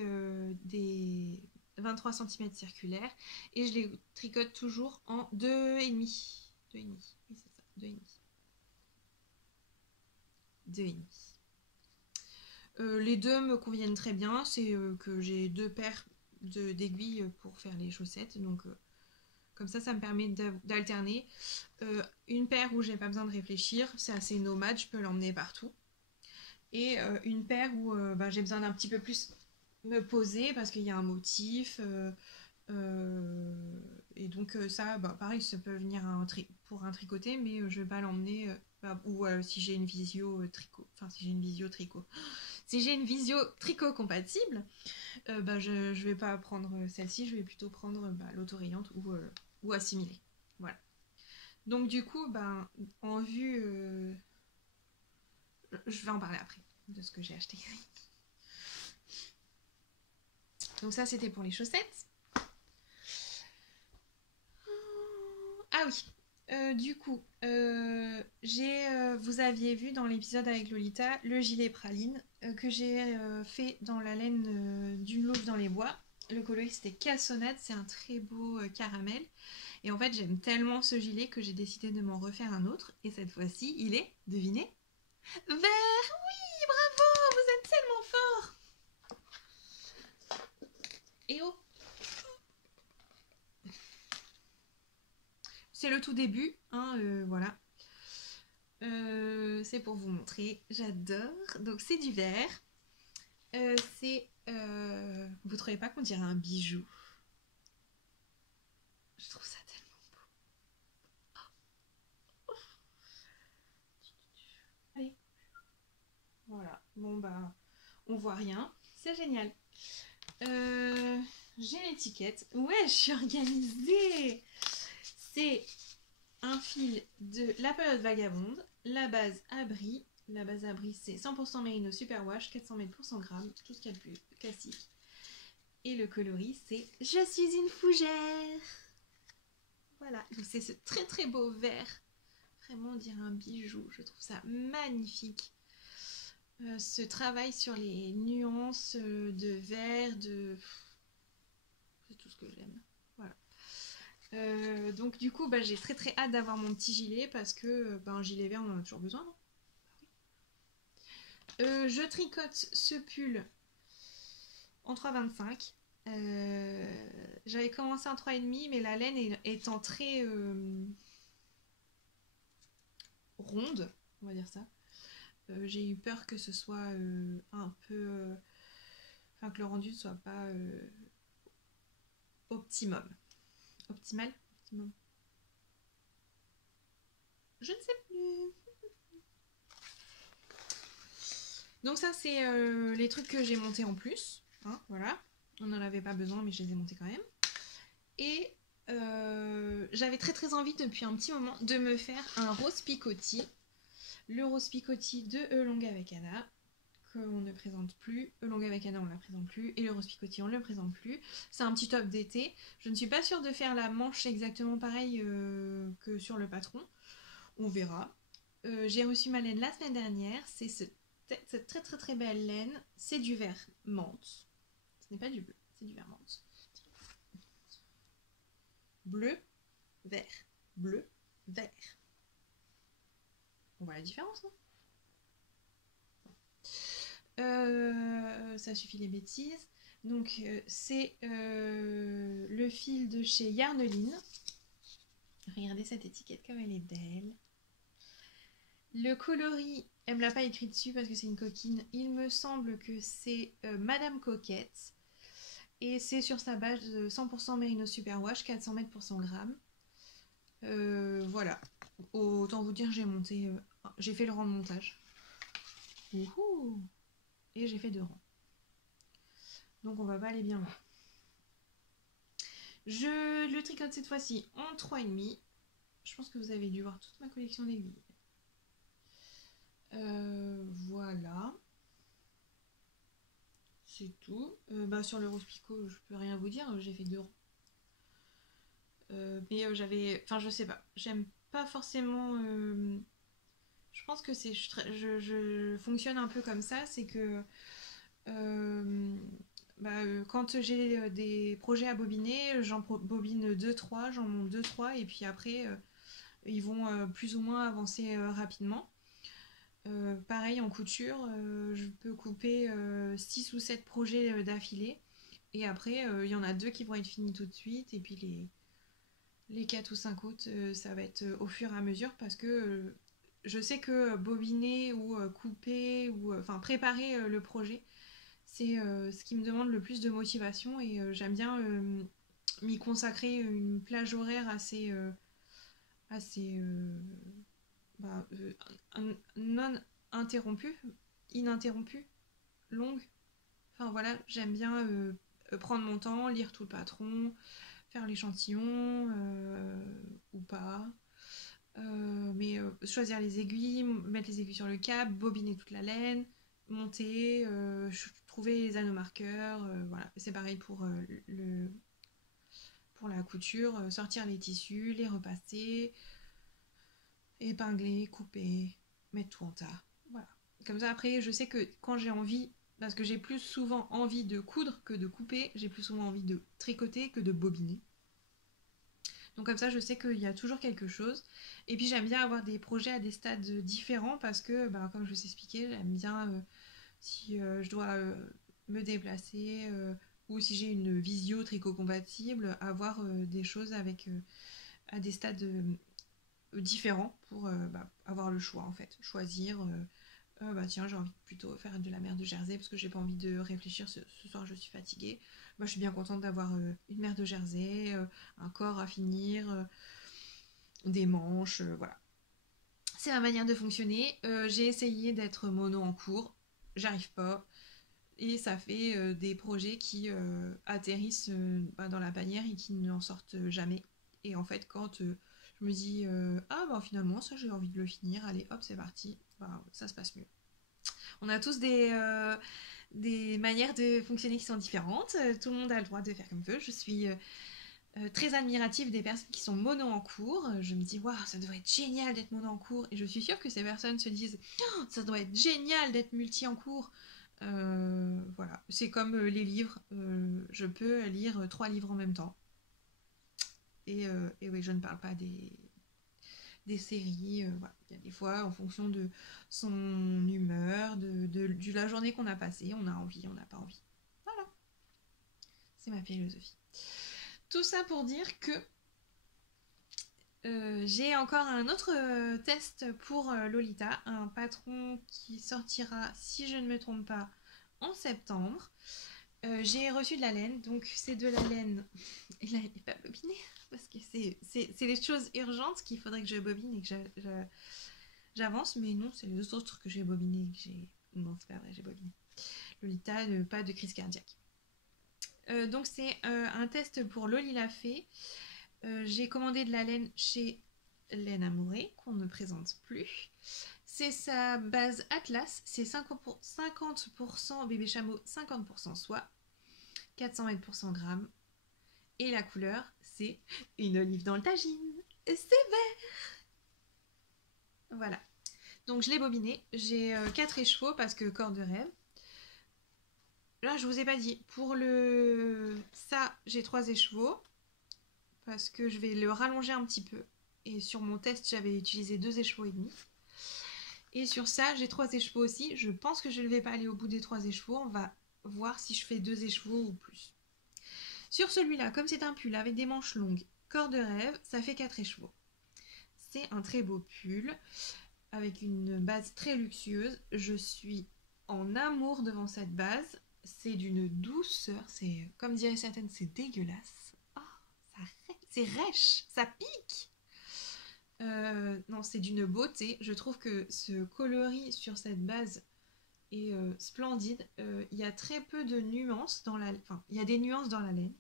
des 23 cm circulaires et je les tricote toujours en 2,5. 2,5, oui c'est ça, 2,5. 2,5. Les deux me conviennent très bien, c'est que j'ai deux paires d'aiguilles pour faire les chaussettes, donc comme ça me permet d'alterner. Une paire où j'ai pas besoin de réfléchir, c'est assez nomade, je peux l'emmener partout. Et une paire où j'ai besoin d'un petit peu plus me poser parce qu'il y a un motif. Et donc ça, pareil, ça peut venir pour un tricoté, mais je vais pas l'emmener. Ou si j'ai une visio tricot, enfin si j'ai une visio tricot. Si j'ai une visio tricot compatible, je vais pas prendre celle-ci, je vais plutôt prendre l'autorayante ou assimilée. Voilà. Donc du coup, en vue, je vais en parler après de ce que j'ai acheté. Donc ça, c'était pour les chaussettes. Ah oui. Du coup, vous aviez vu dans l'épisode avec Lolita le gilet praline que j'ai fait dans la laine d'une louve dans les bois. Le coloris c'était cassonade, c'est un très beau caramel. Et en fait, j'aime tellement ce gilet que j'ai décidé de m'en refaire un autre. Et cette fois-ci, il est, devinez, vert. Oui, bravo, vous êtes tellement fort. Et oh, c'est le tout début, hein, voilà. C'est pour vous montrer, j'adore. Donc c'est du vert. Vous trouvez pas qu'on dirait un bijou? Je trouve ça tellement beau. Allez. Voilà. Bon on voit rien. C'est génial. J'ai l'étiquette. Ouais, je suis organisée. C'est un fil de la période vagabonde, la base abri. La base abri, c'est 100% Merino Superwash, 400 mètres pour 100 grammes, tout ce qu'il y a de plus classique. Et le coloris, c'est Je suis une fougère. Voilà, donc c'est ce très très beau vert. Vraiment, on dirait un bijou. Je trouve ça magnifique. Ce travail sur les nuances de vert, c'est tout ce que j'aime. Voilà. Donc du coup, j'ai très très hâte d'avoir mon petit gilet parce que un gilet vert, on en a toujours besoin, non? Je tricote ce pull en 3,25. J'avais commencé en 3,5, mais la laine étant très ronde, on va dire ça, j'ai eu peur que ce soit un peu... Enfin, que le rendu ne soit pas optimum. Optimal? Optimum. Je ne sais plus. Donc ça, c'est les trucs que j'ai montés en plus. Hein, voilà. On n'en avait pas besoin, mais je les ai montés quand même. Et j'avais très envie depuis un petit moment de me faire un rose picotti. Le rose picotti de Elong avec Anna, qu'on ne présente plus. Elong avec Anna, on ne la présente plus. Et le rose picotti, on ne le présente plus. C'est un petit top d'été. Je ne suis pas sûre de faire la manche exactement pareil que sur le patron. On verra. J'ai reçu ma laine la semaine dernière. C'est cette très belle laine. C'est du vert menthe. Ce n'est pas du bleu, c'est du vert menthe. Bleu, vert. Bleu, vert. On voit la différence, non? Ça suffit les bêtises. Donc c'est le fil de chez Yarneline. Regardez cette étiquette comme elle est belle. Le coloris, elle me l'a pas écrit dessus parce que c'est une coquine. Il me semble que c'est Madame Coquette. Et c'est sur sa base de 100% Merino Superwash, 400 mètres pour 100 grammes. Voilà. Autant vous dire, j'ai fait le rang de montage. Ouhou. Et j'ai fait 2 rangs. Donc on va pas aller bien loin. Je le tricote cette fois-ci en 3,5. Je pense que vous avez dû voir toute ma collection d'aiguilles. Voilà. C'est tout. Sur le rose picot, je peux rien vous dire, j'ai fait 2 rangs. Mais j'avais... Enfin, je sais pas. J'aime pas forcément... Je pense que c'est... Je fonctionne un peu comme ça, c'est que... quand j'ai des projets à bobiner, j'en bobine 2-3, j'en monte 2-3, et puis après, ils vont plus ou moins avancer rapidement. Pareil en couture, je peux couper 6 ou 7 projets d'affilée, et après, il y en a 2 qui vont être finis tout de suite, et puis les 4 ou 5 autres, ça va être au fur et à mesure, parce que je sais que bobiner ou couper, ou enfin préparer le projet, c'est ce qui me demande le plus de motivation, et j'aime bien m'y consacrer une plage horaire assez non interrompue, ininterrompue, longue. Enfin voilà, j'aime bien prendre mon temps, lire tout le patron, faire l'échantillon ou pas. Mais choisir les aiguilles, mettre les aiguilles sur le câble, bobiner toute la laine, monter, trouver les anneaux marqueurs, voilà. C'est pareil pour la couture, sortir les tissus, les repasser, épingler, couper, mettre tout en tas. Voilà. Comme ça, après, je sais que quand j'ai envie, parce que j'ai plus souvent envie de coudre que de couper, j'ai plus souvent envie de tricoter que de bobiner. Donc comme ça, je sais qu'il y a toujours quelque chose. Et puis j'aime bien avoir des projets à des stades différents parce que, comme je vous expliquais, j'aime bien si je dois me déplacer ou si j'ai une visio tricot compatible, avoir des choses avec à des stades différents pour avoir le choix en fait. Choisir, tiens, j'ai envie de plutôt faire de la mer de Jersey parce que j'ai pas envie de réfléchir, ce soir je suis fatiguée. Moi je suis bien contente d'avoir une mer de Jersey, un corps à finir, des manches, voilà. C'est ma manière de fonctionner. J'ai essayé d'être mono en cours, j'arrive pas. Et ça fait des projets qui atterrissent dans la panière et qui n'en sortent jamais. Et en fait, quand je me dis finalement, ça j'ai envie de le finir, allez hop, c'est parti, ça se passe mieux. On a tous des manières de fonctionner qui sont différentes. Tout le monde a le droit de faire comme veut. Je suis très admirative des personnes qui sont mono en cours. Je me dis, waouh, ça devrait être génial d'être mono en cours. Et je suis sûre que ces personnes se disent, oh, ça doit être génial d'être multi en cours. Voilà, c'est comme les livres. Je peux lire 3 livres en même temps. Et oui, je ne parle pas des séries. Voilà. Il y a des fois, en fonction de son humeur, de la journée qu'on a passée, on a envie, on n'a pas envie. Voilà. C'est ma philosophie. Tout ça pour dire que j'ai encore un autre test pour Lolita, un patron qui sortira, si je ne me trompe pas, en septembre. J'ai reçu de la laine, donc c'est de la laine. Et là, elle n'est pas bobinée, parce que c'est les choses urgentes qu'il faudrait que je bobine et que j'avance, mais non, c'est les deux autres que j'ai bobiné. Non, c'est pas vrai, j'ai bobiné. Lolita, pas de crise cardiaque. Donc c'est un test pour Lolita Fée. J'ai commandé de la laine chez Laine Amourée, qu'on ne présente plus. C'est sa base Atlas, c'est 50% bébé chameau, 50% soie, 400 mètres pour 100 grammes. Et la couleur, c'est une olive dans le tagine. C'est vert. Voilà. Donc je l'ai bobiné. J'ai 4 écheveaux parce que corps de rêve. Là, je vous ai pas dit. Pour ça, j'ai 3 écheveaux. Parce que je vais le rallonger un petit peu. Et sur mon test, j'avais utilisé 2 écheveaux et demi. Et sur ça, j'ai 3 écheveaux aussi. Je pense que je ne vais pas aller au bout des 3 écheveaux. On va voir si je fais 2 écheveaux ou plus. Sur celui-là, comme c'est un pull avec des manches longues, corps de rêve, ça fait 4 écheveaux. C'est un très beau pull avec une base très luxueuse. Je suis en amour devant cette base. C'est d'une douceur, c'est comme diraient certaines, c'est dégueulasse. Oh, c'est rêche, ça pique. Non, c'est d'une beauté. Je trouve que ce coloris sur cette base est splendide. Il y a très peu de nuances dans la... Enfin, il y a des nuances dans la laine.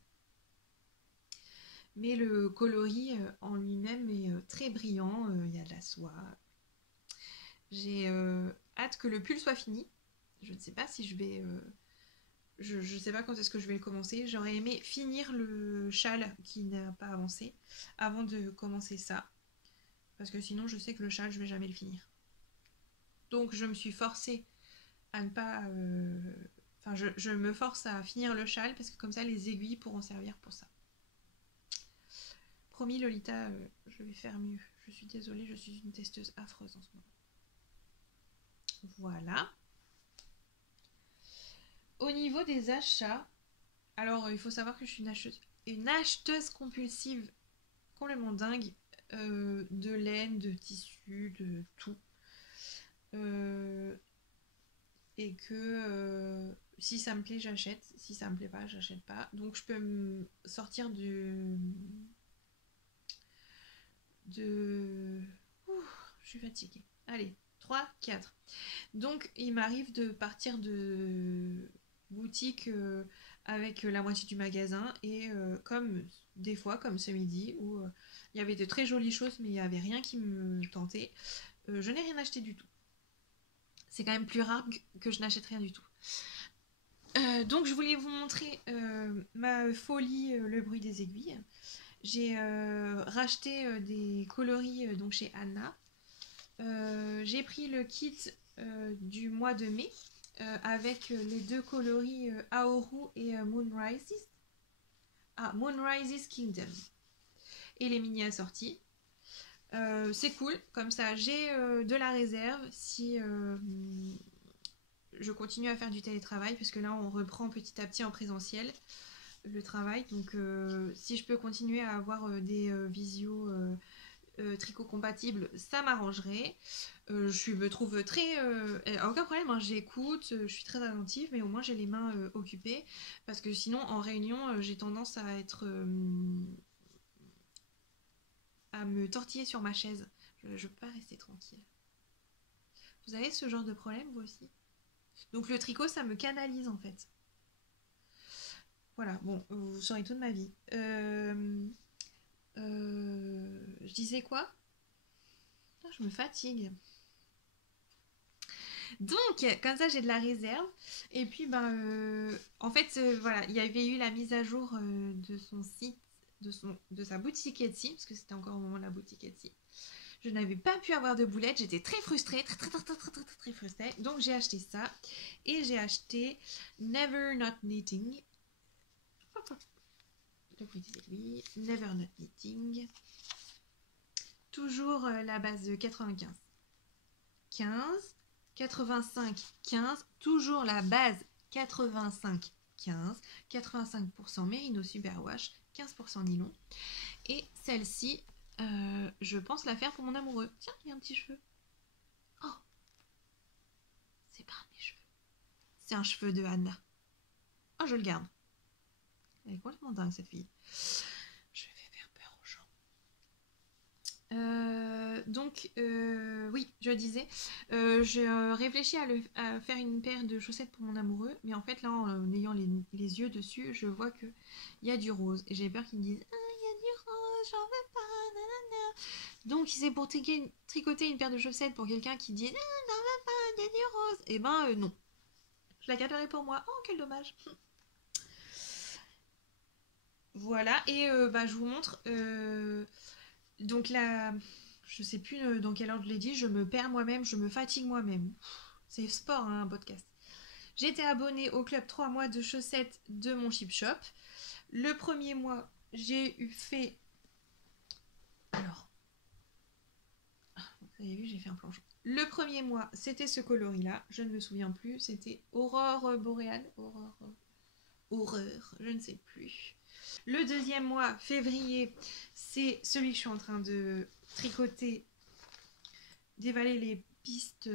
Mais le coloris en lui-même est très brillant. Il y a de la soie. J'ai hâte que le pull soit fini. Je ne sais pas si je vais... je ne sais pas quand est-ce que je vais le commencer. J'aurais aimé finir le châle qui n'a pas avancé avant de commencer ça. Parce que sinon, je sais que le châle, je ne vais jamais le finir. Donc, je me suis forcée à ne pas... Enfin, je me force à finir le châle parce que comme ça, les aiguilles pourront servir pour ça. Promis, Lolita, je vais faire mieux. Je suis désolée, je suis une testeuse affreuse en ce moment. Voilà. Au niveau des achats, alors il faut savoir que je suis une acheteuse compulsive complètement dingue de laine, de tissu, de tout. Et que si ça me plaît, j'achète. Si ça me plaît pas, j'achète pas. Donc je peux me sortir je suis fatiguée. Allez, 3, 4. Donc il m'arrive de partir de boutique avec la moitié du magasin et comme des fois, comme ce midi, où il y avait de très jolies choses mais il n'y avait rien qui me tentait, je n'ai rien acheté du tout. C'est quand même plus rare que je n'achète rien du tout. Donc je voulais vous montrer ma folie, le bruit des aiguilles. J'ai racheté des coloris donc chez Anna. J'ai pris le kit du mois de mai avec les deux coloris Aoru et Moonrises. Ah, Moonrises Kingdom. Et les mini assortis. C'est cool, comme ça j'ai de la réserve si je continue à faire du télétravail, parce que là on reprend petit à petit en présentiel le travail, donc si je peux continuer à avoir des visios tricot compatibles, ça m'arrangerait. Je me trouve très... aucun problème, hein, j'écoute, je suis très attentive, mais au moins j'ai les mains occupées, parce que sinon en réunion j'ai tendance à être... à me tortiller sur ma chaise. Je peux pas rester tranquille. Vous avez ce genre de problème, vous aussi? Donc le tricot, ça me canalise en fait. Voilà, bon, vous saurez tout de ma vie. Je disais quoi? Ah, je me fatigue. Donc, comme ça, j'ai de la réserve. Et puis, en fait, voilà, il y avait eu la mise à jour de son site, de sa boutique Etsy, parce que c'était encore au moment de la boutique Etsy. Je n'avais pas pu avoir de boulettes, j'étais très frustrée, très frustrée. Donc j'ai acheté ça et j'ai acheté Never Not Knitting. Le bruit des aiguilles, Never Not Knitting. Toujours la base de 95, 15, 85, 15. Toujours la base 85, 15. 85% Merino Superwash, 15% nylon. Et celle-ci, je pense la faire pour mon amoureux. Tiens, il y a un petit cheveu. Oh, c'est pas un de mes cheveux. C'est un cheveu de Anna. Oh, je le garde. Elle est complètement dingue, cette fille. Je vais faire peur aux gens. Oui, je disais, je réfléchis à faire une paire de chaussettes pour mon amoureux, mais en fait, là, en ayant les yeux dessus, je vois qu'il y a du rose. Et j'ai peur qu'ils me disent « Ah, il y a du rose, j'en veux pas, nanana. » Donc, si c'est pour tricoter une paire de chaussettes pour quelqu'un qui dit « Ah, j'en veux pas, il y a du rose », eh ben, non. Je la garderai pour moi. Oh, quel dommage. Voilà, et je vous montre. Donc là, je sais plus dans quel ordre je l'ai dit, je me perds moi-même, je me fatigue moi-même. C'est sport, hein, un podcast. J'ai été abonnée au club 3 mois de chaussettes de mon Chip Shop. Le premier mois, j'ai fait... Alors, vous avez vu, j'ai fait un planchon. Le premier mois, c'était ce coloris-là, je ne me souviens plus, c'était Aurore boréale, horreur, je ne sais plus. Le deuxième mois, février, c'est celui que je suis en train de tricoter, dévaler les pistes.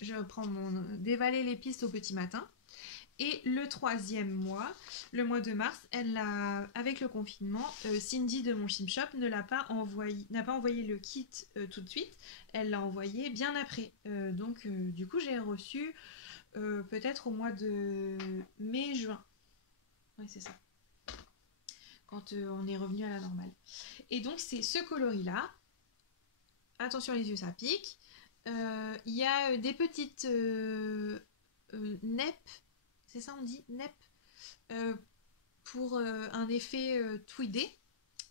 Dévaler les pistes au petit matin. Et le troisième mois, le mois de mars, avec le confinement, Cindy de mon Chip Shop n'a pas envoyé le kit tout de suite. Elle l'a envoyé bien après. Du coup, j'ai reçu peut-être au mois de mai-juin. Oui, c'est ça. Quand on est revenu à la normale. Et donc, c'est ce coloris-là. Attention, les yeux, ça pique. Il y a des petites neppes. C'est ça, on dit neppes. Pour un effet tweedé.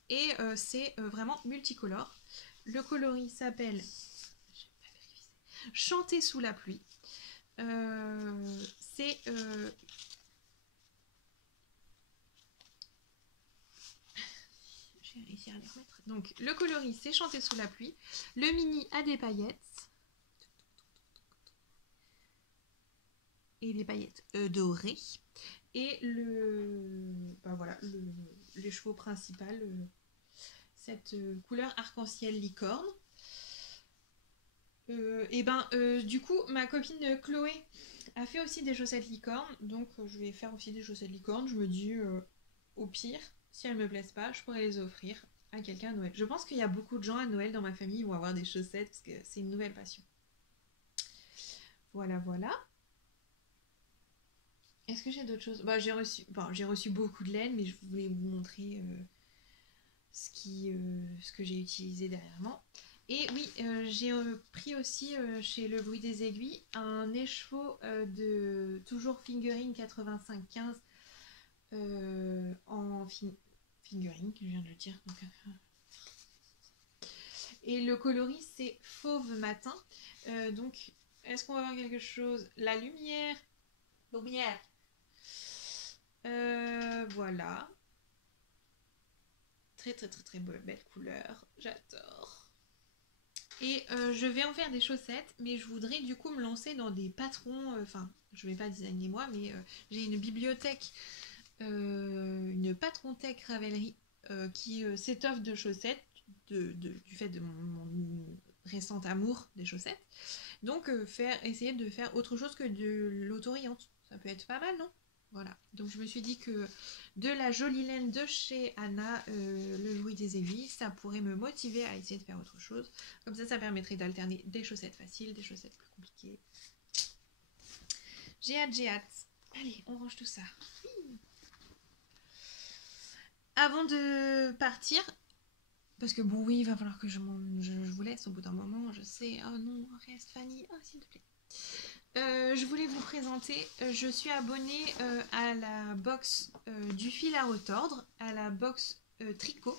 Et c'est vraiment multicolore. Le coloris s'appelle Chanter sous la pluie. C'est... réussir à les remettre. Donc le coloris c'est Chanter sous la pluie. Le mini a des paillettes. Et des paillettes dorées. Et les chevaux principal, cette couleur arc-en-ciel licorne. Du coup, ma copine Chloé a fait aussi des chaussettes licorne. Donc je vais faire aussi des chaussettes licorne. Je me dis, au pire, si elles me plaisent pas, je pourrais les offrir à quelqu'un à Noël. Je pense qu'il y a beaucoup de gens à Noël dans ma famille qui vont avoir des chaussettes parce que c'est une nouvelle passion. Voilà, voilà. Est-ce que j'ai d'autres choses? J'ai reçu beaucoup de laine, mais je voulais vous montrer ce que j'ai utilisé dernièrement. Et oui, j'ai pris aussi chez Le Bruit des Aiguilles un écheveau de toujours fingering 85-15 en fingering, je viens de le dire. Donc, et le coloris c'est fauve matin. Donc, est-ce qu'on va voir quelque chose? La lumière. Lumière. Voilà. Très très très très belle couleur. J'adore. Et je vais en faire des chaussettes, mais je voudrais du coup me lancer dans des patrons. Je vais pas designer moi, mais j'ai une bibliothèque, une patronthèque Ravelry qui s'étoffe de chaussettes du fait de mon récent amour des chaussettes. Donc essayer de faire autre chose que de l'auto-riante. Ça peut être pas mal, non? Voilà. Donc je me suis dit que de la jolie laine de chez Anna, Le Bruit des Aiguilles, ça pourrait me motiver à essayer de faire autre chose. Comme ça permettrait d'alterner des chaussettes faciles, des chaussettes plus compliquées. J'ai hâte. Allez, on range tout ça. Avant de partir, parce que bon oui, il va falloir que je vous laisse au bout d'un moment, je sais. Oh non, reste Fanny, oh s'il te plaît. Je voulais vous présenter, je suis abonnée à la box du fil à retordre, à la box tricot.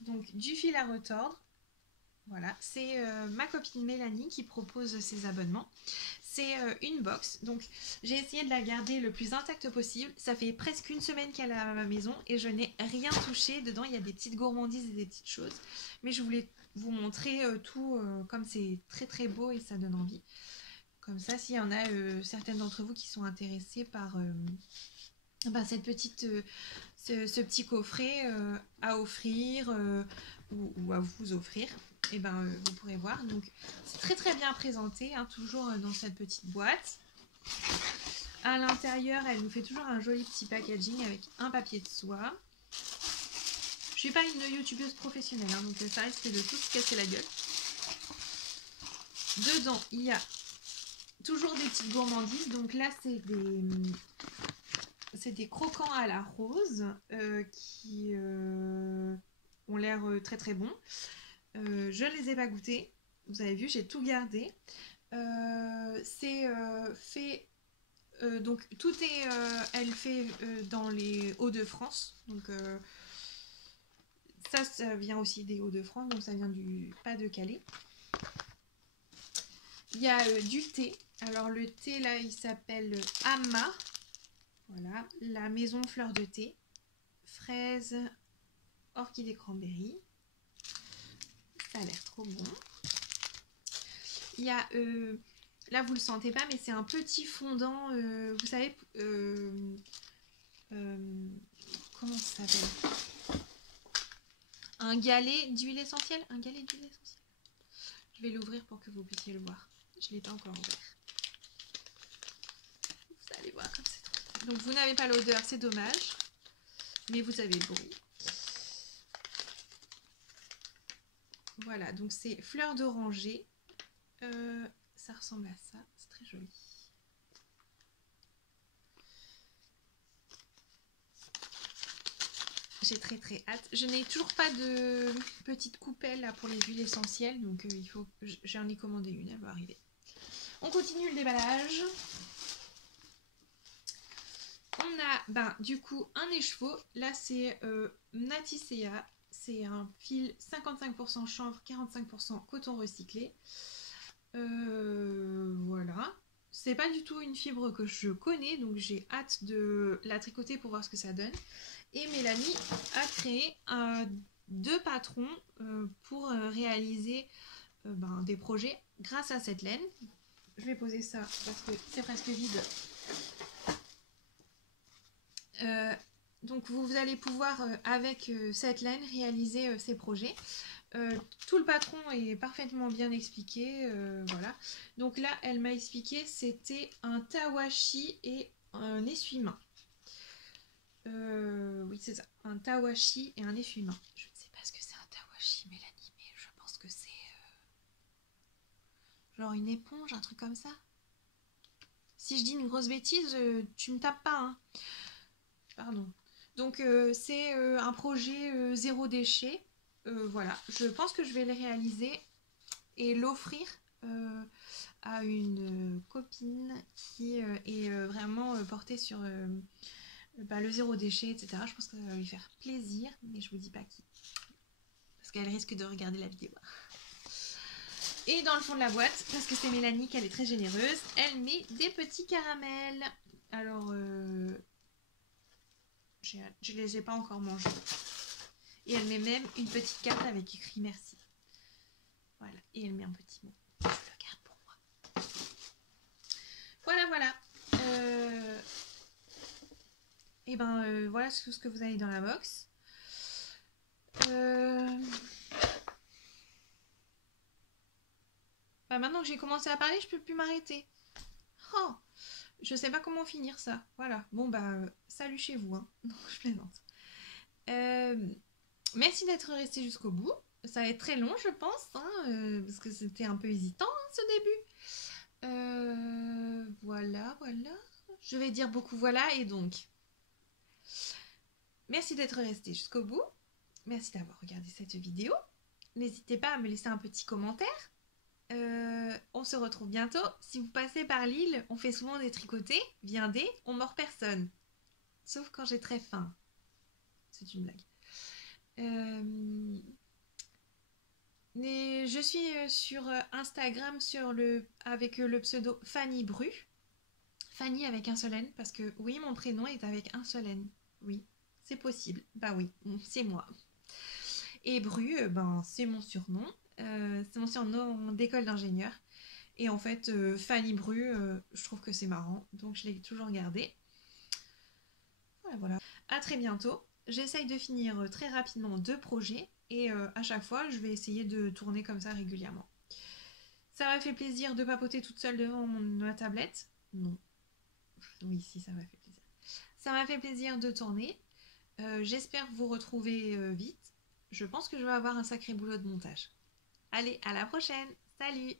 Donc du fil à retordre, voilà, c'est ma copine Mélanie qui propose ces abonnements. C'est une box, donc j'ai essayé de la garder le plus intacte possible. Ça fait presque une semaine qu'elle est à ma maison et je n'ai rien touché. Dedans, il y a des petites gourmandises et des petites choses. Mais je voulais vous montrer tout comme c'est très très beau et ça donne envie. Comme ça, s'il y en a certaines d'entre vous qui sont intéressées par cette petite, ce petit coffret à offrir ou à vous offrir, et vous pourrez voir. Donc, c'est très très bien présenté, hein, toujours dans cette petite boîte. À l'intérieur, elle nous fait toujours un joli petit packaging avec un papier de soie. Je suis pas une youtubeuse professionnelle, hein, donc ça risque de tout se casser la gueule. Dedans, il y a toujours des petites gourmandises. Donc là, c'est des croquants à la rose qui ont l'air très très bons. Je ne les ai pas goûtés. Vous avez vu, j'ai tout gardé. C'est fait... donc tout est... elle fait dans les Hauts-de-France. Donc ça vient aussi des Hauts-de-France. Donc ça vient du pas de Calais. Il y a du thé. Alors le thé là, il s'appelle Amma. Voilà, la maison fleur de thé. Fraise, orchidée cranberry. Ça a l'air trop bon. Il y a, là vous le sentez pas, mais c'est un petit fondant, vous savez, comment ça s'appelle? Un galet d'huile essentielle. Un galet d'huile essentielle. Je vais l'ouvrir pour que vous puissiez le voir. Je ne l'ai pas encore ouvert. Vous allez voir comme c'est trop bon. Donc vous n'avez pas l'odeur, c'est dommage. Mais vous avez le bruit. Voilà, donc c'est fleur d'oranger. Ça ressemble à ça, c'est très joli. J'ai très très hâte. Je n'ai toujours pas de petite coupelle là pour les huiles essentielles, donc il faut. J'en ai commandé une, elle va arriver. On continue le déballage. On a du coup un écheveau. Là c'est Naticea. C'est un fil 55% chanvre, 45% coton recyclé. Voilà. C'est pas du tout une fibre que je connais, donc j'ai hâte de la tricoter pour voir ce que ça donne. Et Mélanie a créé 2 patrons pour réaliser des projets grâce à cette laine. Je vais poser ça parce que c'est presque vide. Donc vous allez pouvoir avec cette laine réaliser ces projets. Tout le patron est parfaitement bien expliqué, voilà. Donc là, elle m'a expliqué c'était un tawashi et un essuie-main. Oui, c'est ça, un tawashi et un essuie-main. Je ne sais pas ce que c'est un tawashi, Mélanie, mais je pense que c'est genre une éponge, un truc comme ça. Si je dis une grosse bêtise, tu me tapes pas, hein. Pardon. Donc c'est un projet zéro déchet. Voilà, je pense que je vais le réaliser et l'offrir à une copine qui est vraiment portée sur le zéro déchet, etc. Je pense que ça va lui faire plaisir, mais je vous dis pas qui. Parce qu'elle risque de regarder la vidéo. Et dans le fond de la boîte, parce que c'est Mélanie qu'elle est très généreuse, elle met des petits caramels. Alors, je les ai pas encore mangés. Et elle met même une petite carte avec écrit merci. Voilà, et elle met un petit mot. Je le garde pour moi. Voilà, voilà. Et voilà tout ce que vous avez dans la box. Maintenant que j'ai commencé à parler, je peux plus m'arrêter. Oh, je sais pas comment finir ça. Voilà. Bon salut chez vous. Hein. Non, je plaisante. Merci d'être resté jusqu'au bout. Ça va être très long, je pense, hein, parce que c'était un peu hésitant ce début. Voilà. Je vais dire beaucoup voilà et donc. Merci d'être resté jusqu'au bout. Merci d'avoir regardé cette vidéo. N'hésitez pas à me laisser un petit commentaire. On se retrouve bientôt. Si vous passez par l'île, on fait souvent des tricotés. Viendez, on mord personne. Sauf quand j'ai très faim. C'est une blague. Je suis sur Instagram avec le pseudo Fanny Bru. Fanny avec un seul N, parce que oui, mon prénom est avec un seul N. Oui, c'est possible. Bah oui, c'est moi. Et Bru, c'est mon surnom. C'est mon surnom d'école d'ingénieur. Et en fait, Fanny Bru, je trouve que c'est marrant, donc je l'ai toujours gardé. Voilà. À très bientôt. J'essaye de finir très rapidement 2 projets et à chaque fois, je vais essayer de tourner comme ça régulièrement. Ça m'a fait plaisir de papoter toute seule devant ma tablette. Non. Oui, si, ça m'a fait plaisir. Ça m'a fait plaisir de tourner. J'espère vous retrouver vite. Je pense que je vais avoir un sacré boulot de montage. Allez, à la prochaine. Salut!